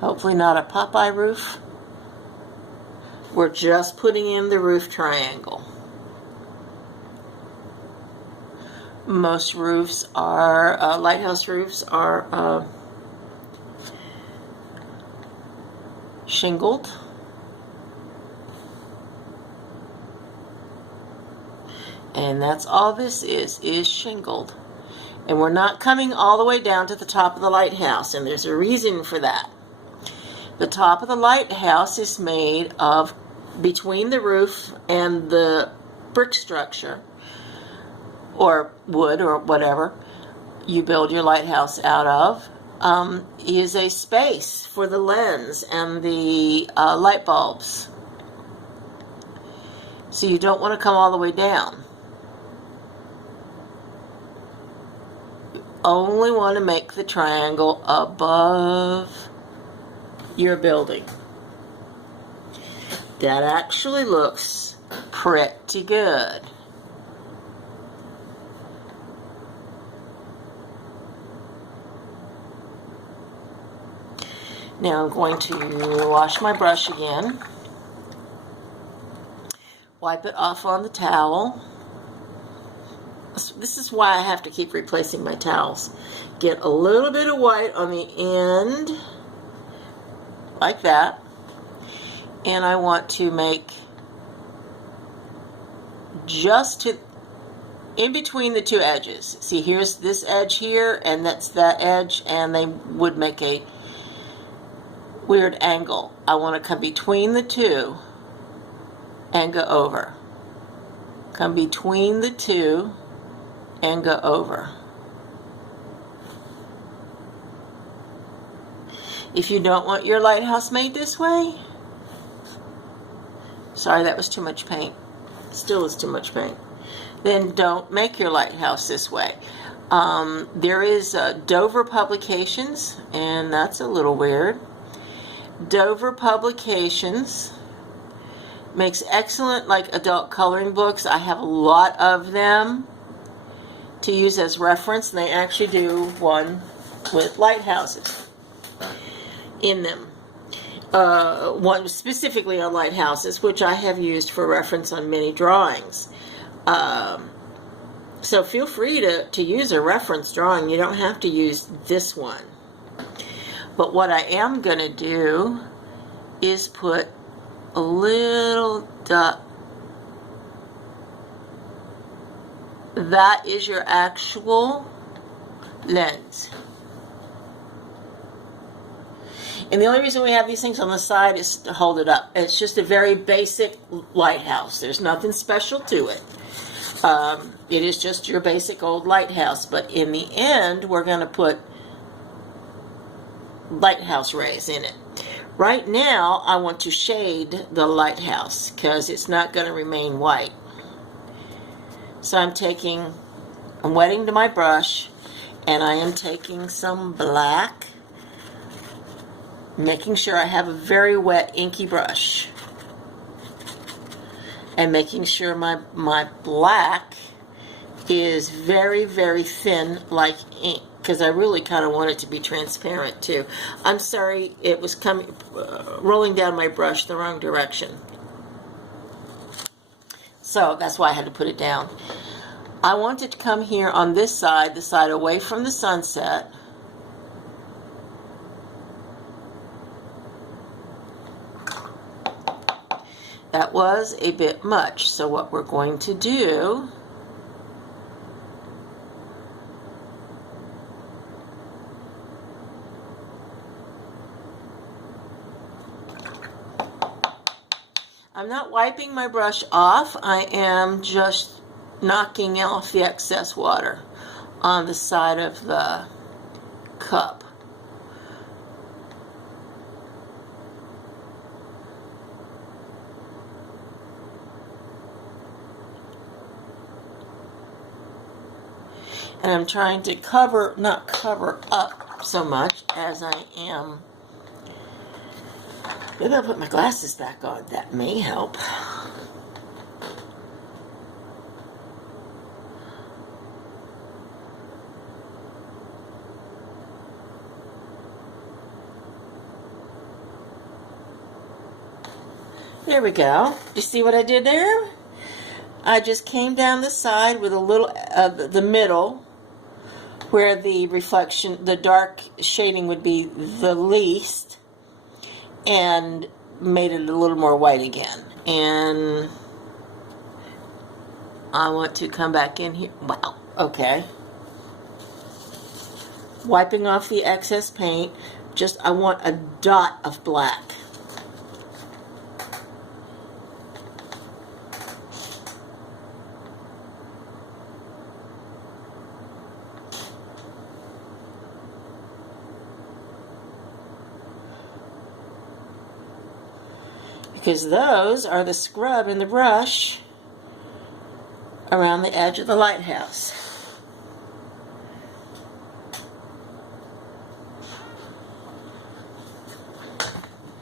hopefully not a Popeye roof. We're just putting in the roof triangle. Most roofs are, lighthouse roofs are shingled. And that's all this is shingled. And we're not coming all the way down to the top of the lighthouse, and there's a reason for that. The top of the lighthouse is made of, between the roof and the brick structure, or wood, or whatever you build your lighthouse out of, is a space for the lens and the light bulbs. So you don't want to come all the way down. You only want to make the triangle above your building. That actually looks pretty good. Now I'm going to wash my brush again. Wipe it off on the towel. This is why I have to keep replacing my towels. Get a little bit of white on the end, like that. And I want to make just in between the two edges. See, here's this edge here, and that's that edge, and they would make a weird angle. I want to come between the two and go over. Come between the two and go over. If you don't want your lighthouse made this way, sorry, that was too much paint. Still is too much paint. Then don't make your lighthouse this way. There is Dover Publications, and that's a little weird. Dover Publications Makes excellent like adult coloring books. I have a lot of them to use as reference, and they actually do one with lighthouses in them. One specifically on lighthouses, which I have used for reference on many drawings. So feel free to use a reference drawing. You don't have to use this one. But what I am going to do is put a little dot. That is your actual lens. And the only reason we have these things on the side is to hold it up. It's just a very basic lighthouse. There's nothing special to it. It is just your basic old lighthouse. But in the end, we're going to put lighthouse rays in it. Right now, I want to shade the lighthouse because it's not going to remain white. So I'm wetting to my brush, and I am taking some black, making sure I have a very wet, inky brush, and making sure my black is very, very thin like ink, because I really kind of want it to be transparent too. I'm sorry, it was rolling down my brush the wrong direction. So that's why I had to put it down. I want it to come here on this side, the side away from the sunset. That was a bit much. So what we're going to do I'm not wiping my brush off. I am just knocking off the excess water on the side of the cup. And I'm trying to not cover up so much as I am. Maybe I'll put my glasses back on. That may help. There we go. You see what I did there? I just came down the side with a little, the middle, where the reflection, the dark shading would be the least, and made it a little more white again. And I want to come back in here. Wow, okay. Wiping off the excess paint. Just, I want a dot of black. Because those are the scrub in the brush around the edge of the lighthouse.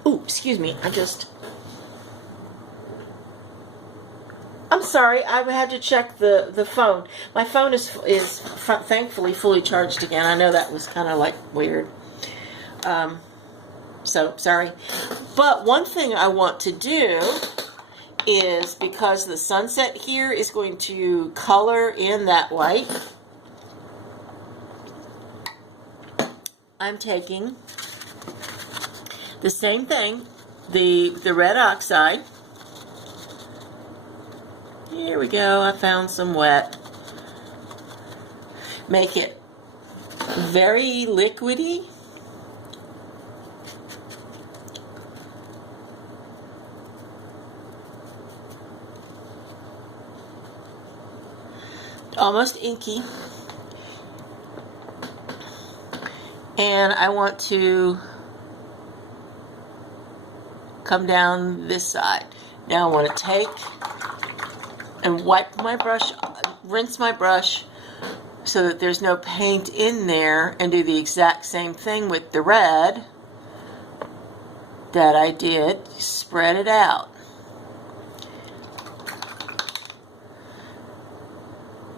Ooh, excuse me, I'm sorry, I had to check the phone. My phone is thankfully fully charged again. I know that was kind of like weird. So, sorry. But one thing I want to do is, because the sunset here is going to color in that white, I'm taking the same thing, the red oxide. Here we go. I found some wet. Make it very liquidy. Almost inky. And I want to come down this side. Now I want to take and wipe my brush, rinse my brush so that there's no paint in there, and do the exact same thing with the red that I did. Spread it out.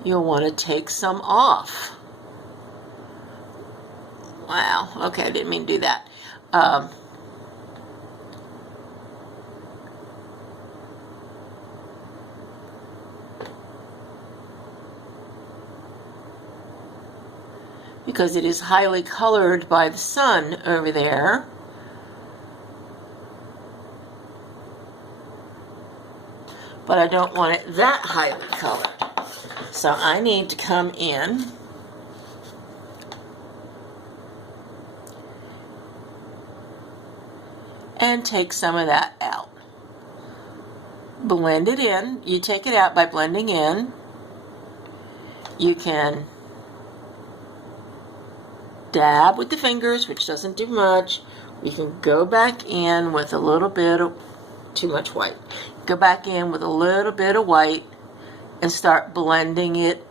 you'll want to take some off. Wow, okay, I didn't mean to do that. Because it is highly colored by the sun over there. But I don't want it that highly colored. So I need to come in and take some of that out. Blend it in. You take it out by blending in. You can dab with the fingers, which doesn't do much. You can go back in with a little bit of, too much white. Go back in with a little bit of white and start blending it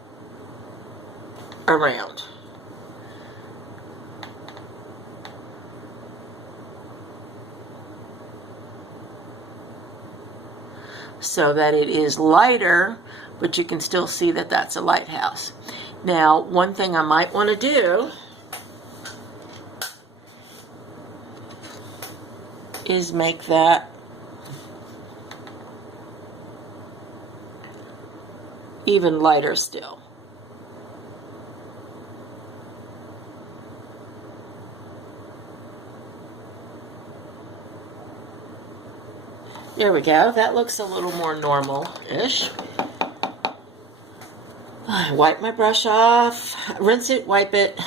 around. So that it is lighter, but you can still see that that's a lighthouse. Now, one thing I might want to do is make that even lighter still. There we go. That looks a little more normal-ish. I wipe my brush off, rinse it, wipe it,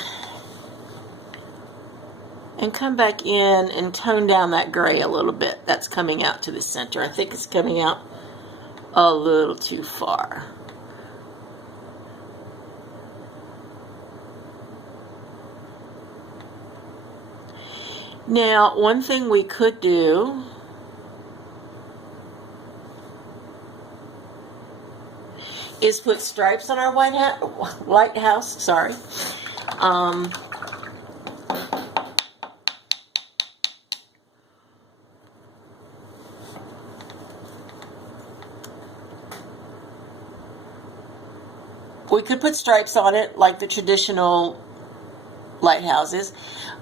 and come back in and tone down that gray a little bit. That's coming out to the center. I think it's coming out a little too far. Now, one thing we could do is put stripes on our lighthouse. Sorry. We could put stripes on it like the traditional lighthouses,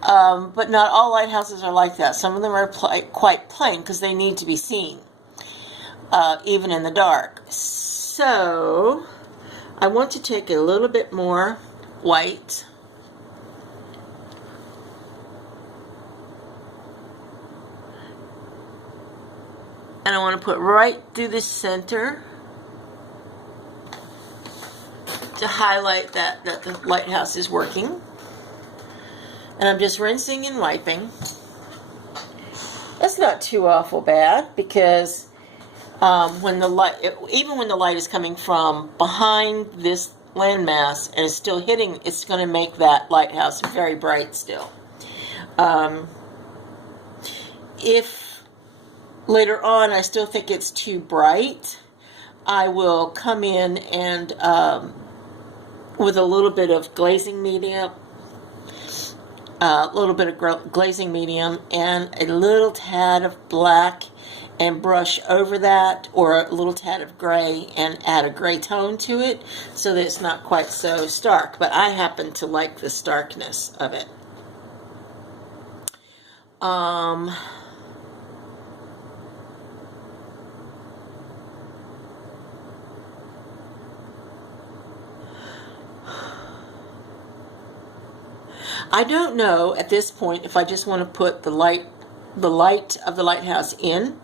but not all lighthouses are like that. Some of them are quite plain because they need to be seen, even in the dark. So I want to take a little bit more white and I want to put right through the center to highlight that the lighthouse is working. And I'm just rinsing and wiping. That's not too awful bad because when the light, even when the light is coming from behind this landmass and is still hitting, it's going to make that lighthouse very bright still. If later on I still think it's too bright, I will come in and with a little bit of glazing medium, and a little tad of black, and brush over that, or a little tad of gray, and add a gray tone to it so that it's not quite so stark. But I happen to like the starkness of it. I don't know at this point if I just want to put the light of the lighthouse in,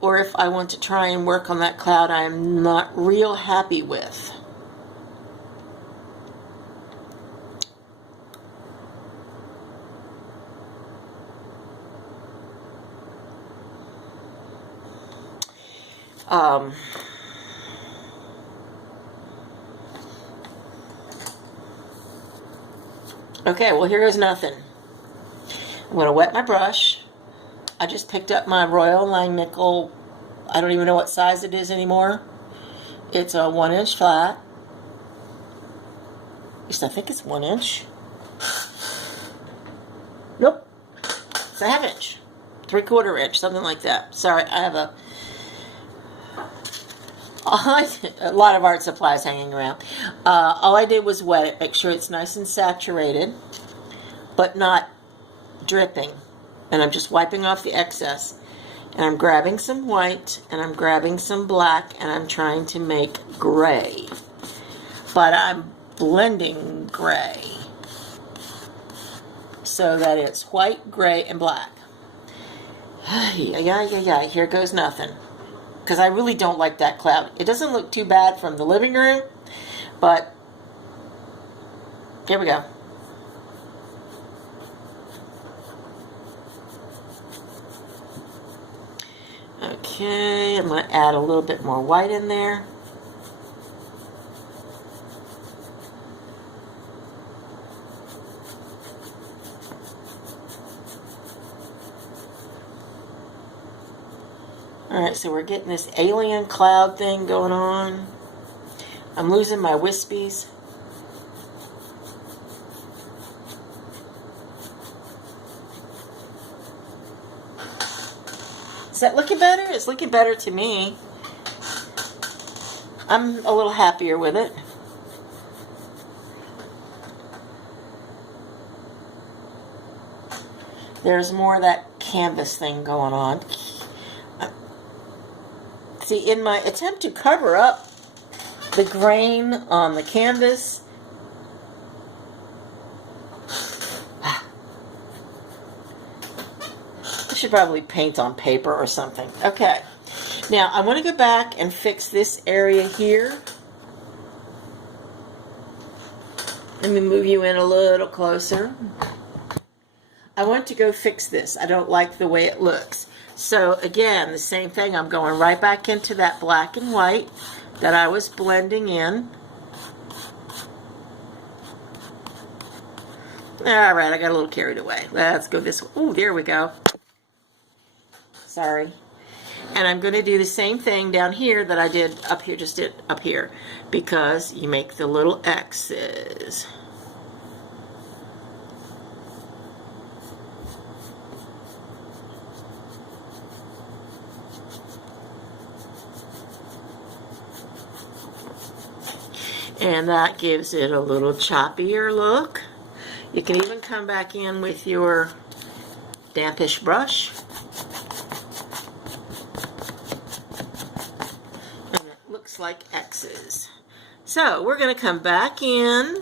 or if I want to try and work on that cloud I'm not real happy with. Okay, well, here is nothing. I'm going to wet my brush. I just picked up my Royal Langnickel. I don't even know what size it is anymore. It's a 1-inch flat. At least I think it's 1 inch. Nope. It's a 1/2 inch. 3/4 inch, something like that. Sorry, I have a lot of art supplies hanging around. All I did was wet it, make sure it's nice and saturated, but not dripping. And I'm just wiping off the excess. And I'm grabbing some white, and I'm grabbing some black, and I'm trying to make gray. But I'm blending gray so that it's white, gray, and black. Yeah, here goes nothing. Because I really don't like that cloud. It doesn't look too bad from the living room, but here we go. Okay, I'm going to add a little bit more white in there. Alright, so we're getting this alien cloud thing going on. I'm losing my wispies. Is that looking better? It's looking better to me. I'm a little happier with it. There's more of that canvas thing going on. See, in my attempt to cover up the grain on the canvas, I should probably paint on paper or something. Okay, now I want to go back and fix this area here. Let me move you in a little closer. I want to go fix this. I don't like the way it looks. So again, the same thing. I'm going right back into that black and white that I was blending in. All right, I got a little carried away. Let's go this way. Oh, there we go. Sorry. And I'm going to do the same thing down here that I did up here, just did up here, because you make the little X's. And that gives it a little choppier look. You can even come back in with your dampish brush. And it looks like X's. So we're going to come back in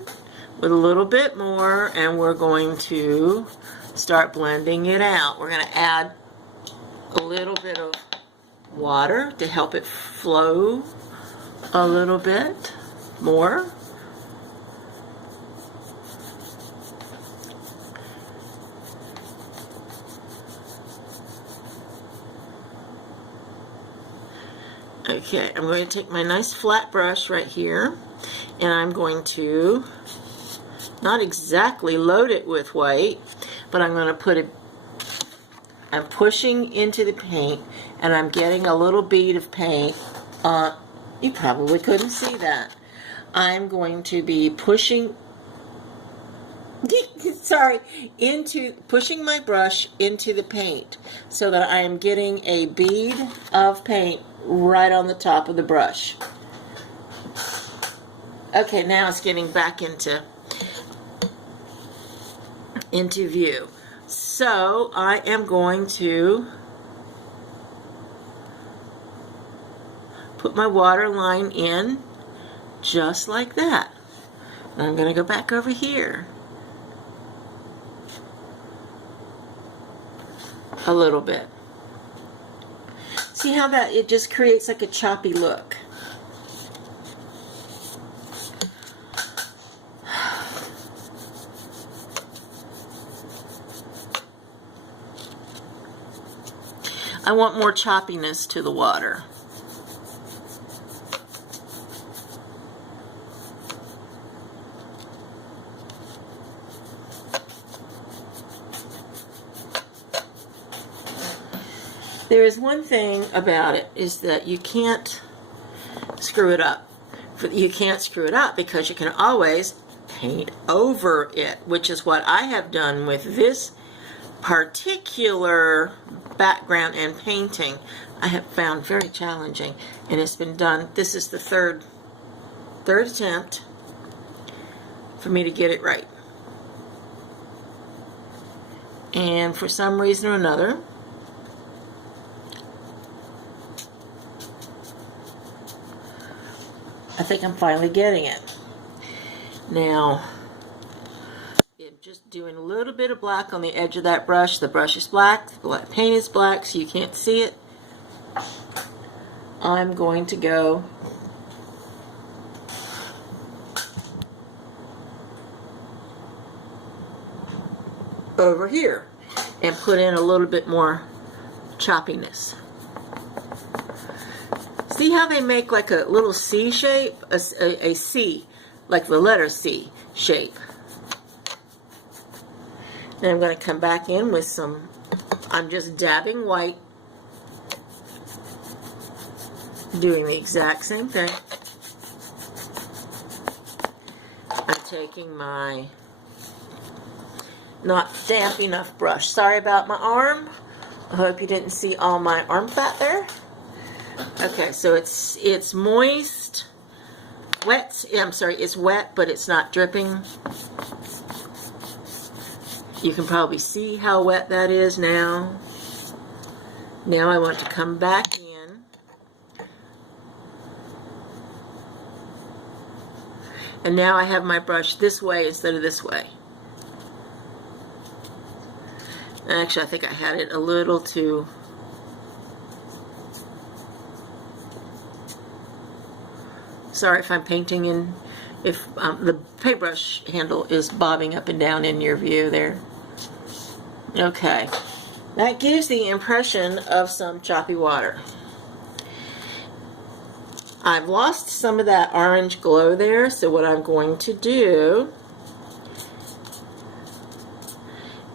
with a little bit more, and we're going to start blending it out. We're going to add a little bit of water to help it flow a little bit more. Okay, I'm going to take my nice flat brush right here, and I'm going to not exactly load it with white, but I'm going to put it, I'm pushing into the paint, and I'm getting a little bead of paint. You probably couldn't see that. I'm going to be pushing, pushing my brush into the paint so that I am getting a bead of paint right on the top of the brush. Okay, now it's getting back into view. So I am going to put my water line in just like that. And I'm going to go back over here a little bit. See how that it just creates like a choppy look. I want more choppiness to the water. There is one thing about it, is that you can't screw it up. You can't screw it up because you can always paint over it, which is what I have done with this particular background and painting. I have found very challenging, and it's been done. This is the third attempt, for me to get it right. And for some reason or another, I think I'm finally getting it. Now, I'm just doing a little bit of black on the edge of that brush. The brush is black, the paint is black, so you can't see it. I'm going to go over here and put in a little bit more choppiness. See how they make like a little C shape? A C, like the letter C shape. Then I'm going to come back in with some, I'm just dabbing white, doing the exact same thing. I'm taking my not damp enough brush. Sorry about my arm. I hope you didn't see all my arm fat there. Okay, so it's moist, wet. Yeah, I'm sorry, it's wet, but it's not dripping. You can probably see how wet that is now. Now I want to come back in and now I have my brush this way instead of this way. Actually, I think I had it a little too... Sorry if I'm painting in, if the paintbrush handle is bobbing up and down in your view there. Okay, that gives the impression of some choppy water. I've lost some of that orange glow there, so what I'm going to do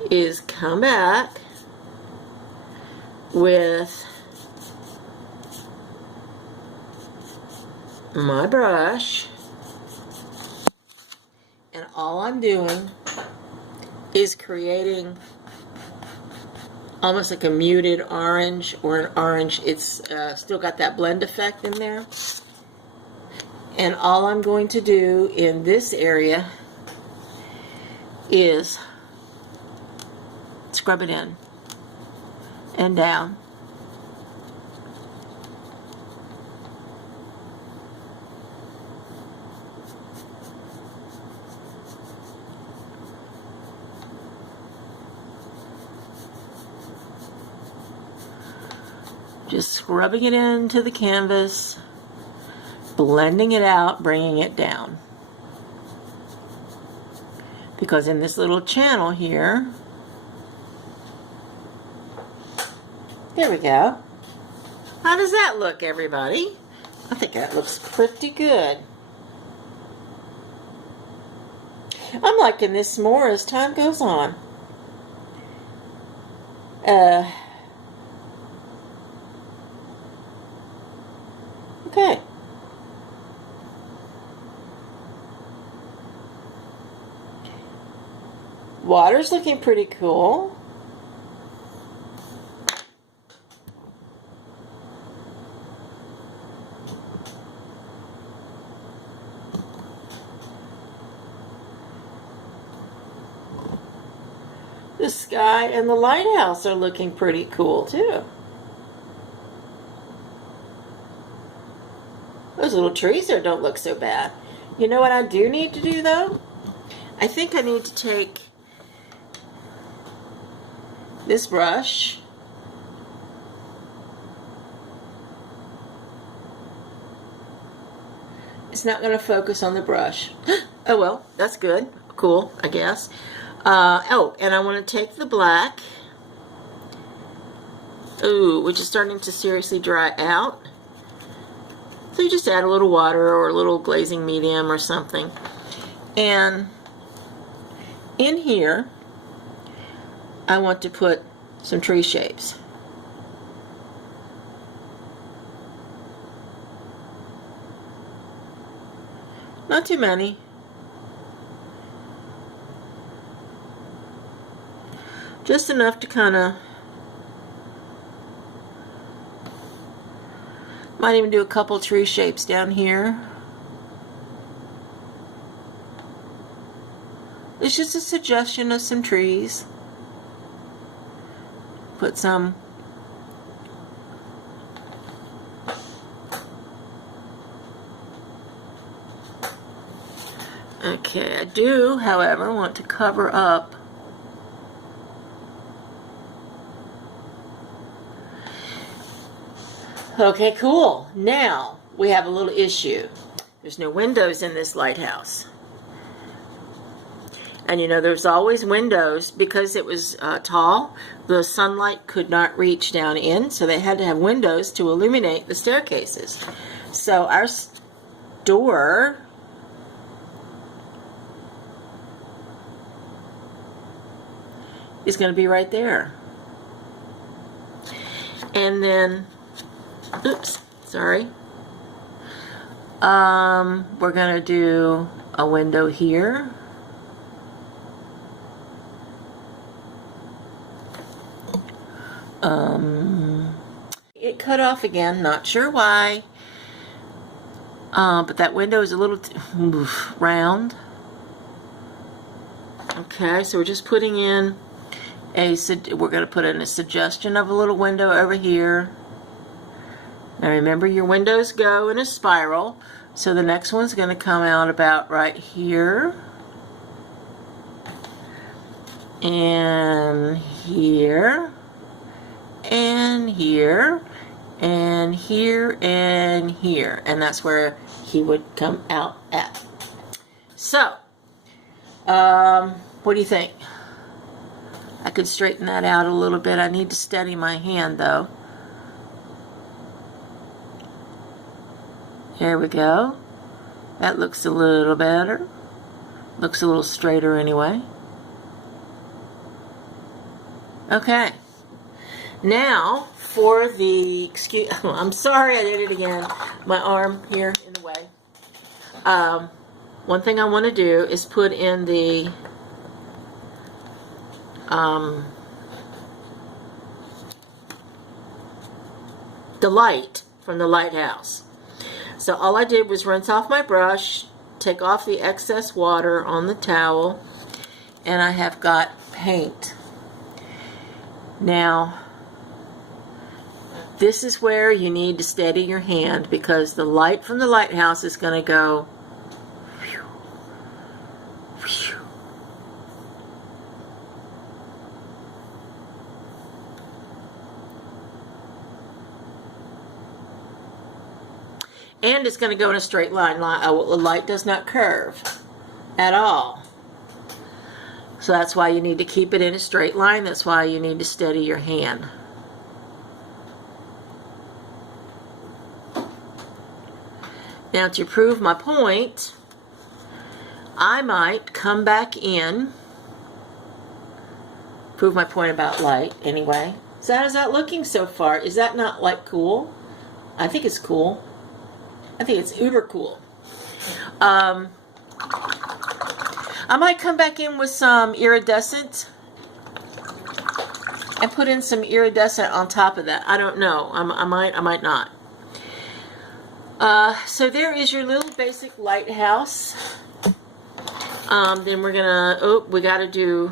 is come back with my brush, and all I'm doing is creating almost like a muted orange or an orange. It's still got that blend effect in there. And all I'm going to do in this area is scrub it in and down. Just scrubbing it into the canvas, blending it out, bringing it down. Because in this little channel here, there we go. How does that look, everybody? I think that looks pretty good. I'm liking this more as time goes on. Okay. Water's looking pretty cool. The sky and the lighthouse are looking pretty cool too. Those little trees there don't look so bad. You know what I do need to do though? I think I need to take this brush it's not going to focus on the brush. Oh well, that's good. Cool, I guess. Oh, and I want to take the black, which is starting to seriously dry out. So you just add a little water or a little glazing medium or something. And in here, I want to put some tree shapes. Not too many. Just enough to kind of, might even do a couple tree shapes down here. It's just a suggestion of some trees. Put some okay, I do, however, want to cover up okay, cool. Now we have a little issue. There's no windows in this lighthouse. And you know, there's always windows because it was tall. The sunlight could not reach down in, so they had to have windows to illuminate the staircases. So our door is going to be right there. And then, oops, sorry. We're going to do a window here. It cut off again, not sure why. But that window is a little round. Okay, so we're just putting in we're going to put in a suggestion of a little window over here. Now remember, your windows go in a spiral, so the next one's going to come out about right here. And here. And here. And here and here. And that's where he would come out at. So, what do you think? I could straighten that out a little bit. I need to steady my hand though. Here we go. That looks a little better. Looks a little straighter anyway. Okay. Now for the, I'm sorry I did it again. My arm here in the way. One thing I want to do is put in the light from the lighthouse. So all I did was rinse off my brush, take off the excess water on the towel, and I have got paint. Now, this is where you need to steady your hand because the light from the lighthouse is going to go whew, whew. And it's going to go in a straight line. The light does not curve at all. So that's why you need to keep it in a straight line. That's why you need to steady your hand. Now to prove my point, I might come back in, prove my point about light anyway. So how is that looking so far? Is that not like cool? I think it's cool. I think it's uber cool. I might come back in with some iridescent and put in some iridescent on top of that. I don't know. I might not. So there is your little basic lighthouse. Then we're gonna, we gotta do,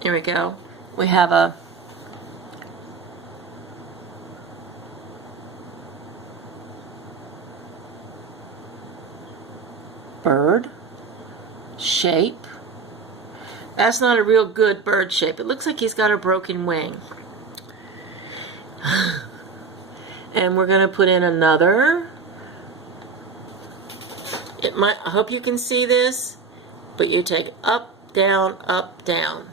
here we go. We have a bird shape. That's not a real good bird shape. It looks like he's got a broken wing. And we're going to put in another. I hope you can see this, but you take up, down, up, down.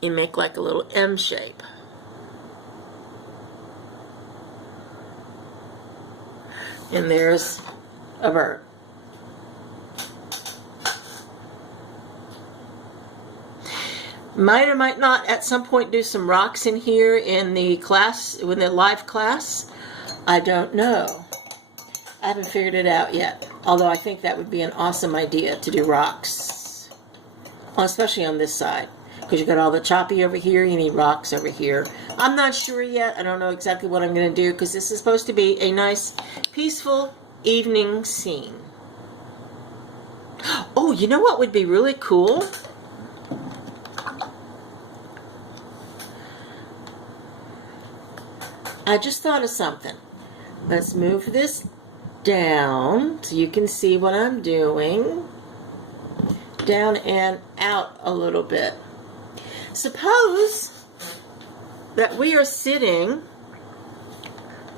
You make like a little M shape. And there's a bird. Might or might not at some point do some rocks in here in the class, in the live class. I don't know. I haven't figured it out yet. Although I think that would be an awesome idea to do rocks. Well, especially on this side. Because you got all the choppy over here, you need rocks over here. I'm not sure yet. I don't know exactly what I'm going to do because this is supposed to be a nice, peaceful evening scene. Oh, you know what would be really cool? I just thought of something. Let's move this down so you can see what I'm doing. Down and out a little bit. Suppose that we are sitting.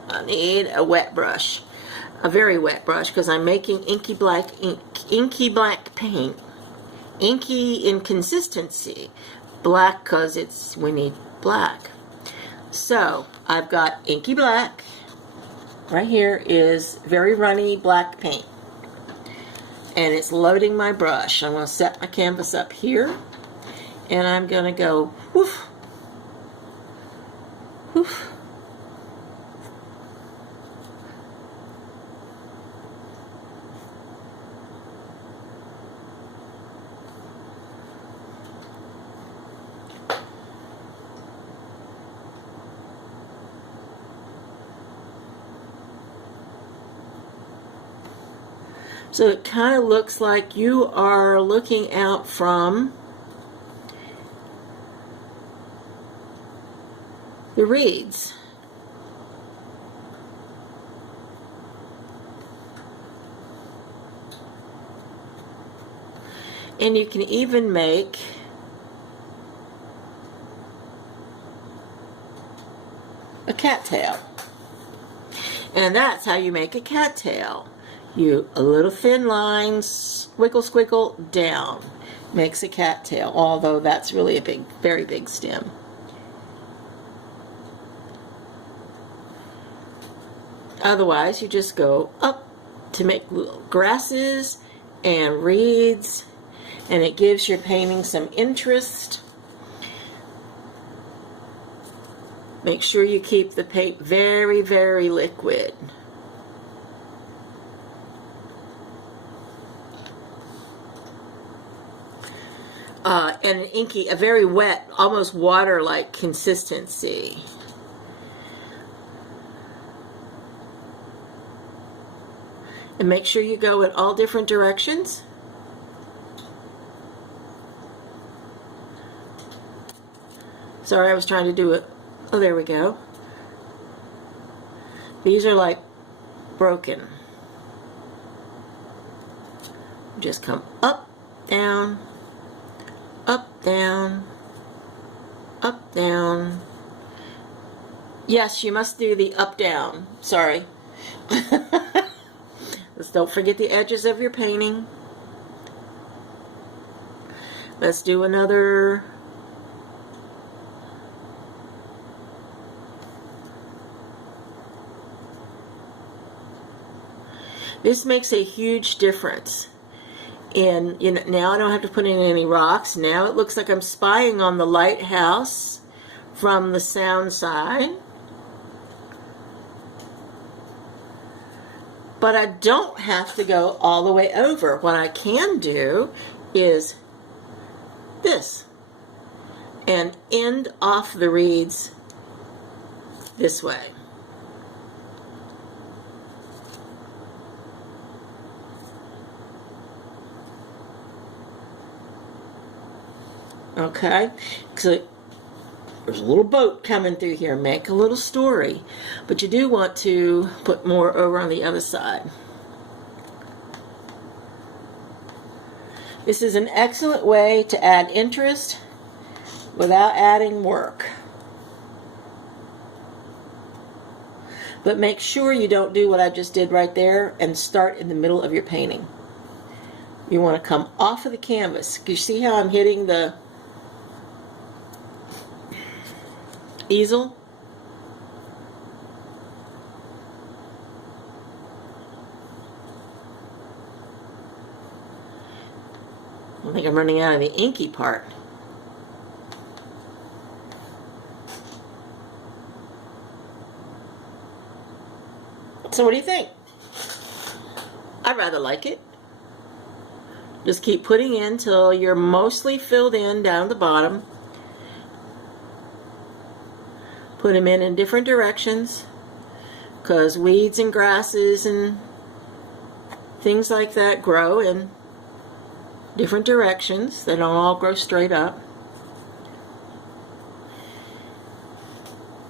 I need a wet brush, a very wet brush, because I'm making inky black paint. Inky in consistency, black because we need black. So I've got inky black. Right here is very runny black paint, and it's loading my brush. I'm going to set my canvas up here, and I'm going to go woof, woof. So it kind of looks like you are looking out from the reeds. And you can even make a cattail. And that's how you make a cattail. A little thin line, squiggle, squiggle, down. Makes a cattail, although that's really a big, very big stem. Otherwise, you just go up to make little grasses and reeds, and it gives your painting some interest. Make sure you keep the paint very, very liquid. And inky, a very wet, almost water-like consistency. And make sure you go in all different directions. Sorry, I was trying to do it. Oh, there we go. These are like broken. Just come up, down, up, down, up, down. Yes, you must do the up, down. Sorry. Let's don't forget the edges of your painting. Let's do another. This makes a huge difference. And now I don't have to put in any rocks. Now it looks like I'm spying on the lighthouse from the sound side. But I don't have to go all the way over. What I can do is this. And end off the reeds this way. Okay, so there's a little boat coming through here. Make a little story, but you do want to put more over on the other side. This is an excellent way to add interest without adding work. But make sure you don't do what I just did right there and start in the middle of your painting. You want to come off of the canvas. You see how I'm hitting the easel? I think I'm running out of the inky part. So what do you think? I rather like it. Just keep putting in till you're mostly filled in down at the bottom. Put them in different directions, because weeds and grasses and things like that grow in different directions. They don't all grow straight up.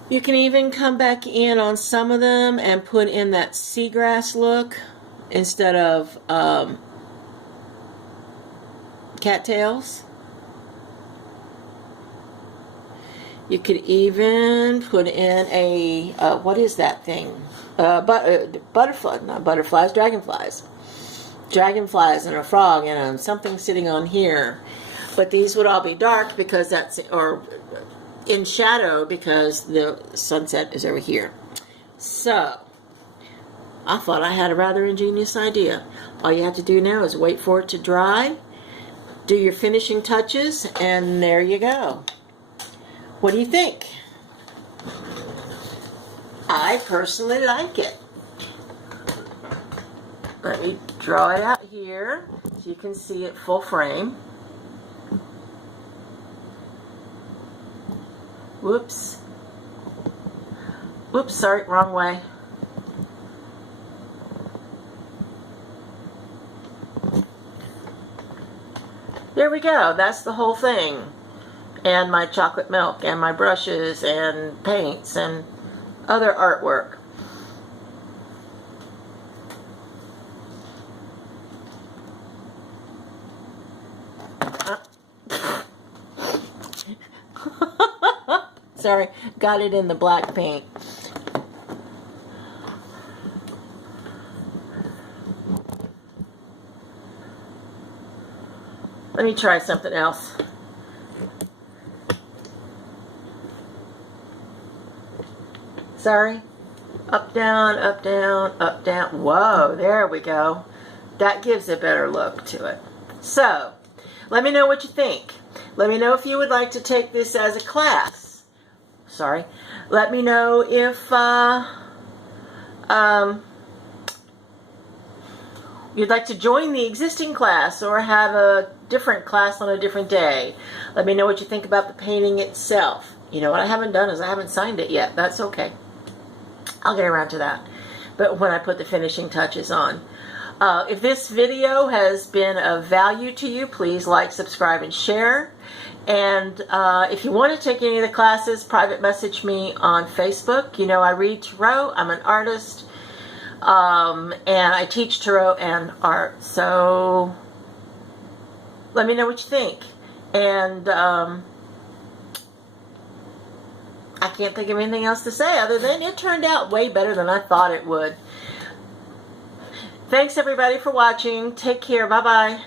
You can even come back in on some of them and put in that seagrass look instead of cattails. You could even put in a, what is that thing? Butterfly, not butterflies, dragonflies. Dragonflies and a frog and something sitting on here. But these would all be dark because that's, or in shadow because the sunset is over here. So, I thought I had a rather ingenious idea. All you have to do now is wait for it to dry, do your finishing touches, and there you go. What do you think? I personally like it. Let me draw it out here so you can see it full frame. Whoops. Whoops, sorry, wrong way. There we go, that's the whole thing. And my chocolate milk and my brushes and paints and other artwork. Sorry, got it in the black paint. Let me try something else. Sorry. Up, down, up, down, up, down. Whoa, there we go. That gives a better look to it. So, let me know what you think. Let me know if you would like to take this as a class. Sorry. Let me know if you'd like to join the existing class or have a different class on a different day. Let me know what you think about the painting itself. You know what I haven't done is I haven't signed it yet. That's okay. I'll get around to that. But when I put the finishing touches on. If this video has been of value to you, please like, subscribe, and share. And if you want to take any of the classes, private message me on Facebook. You know I read tarot. I'm an artist. And I teach tarot and art. So let me know what you think. And I can't think of anything else to say other than it turned out way better than I thought it would. Thanks everybody for watching. Take care. Bye-bye.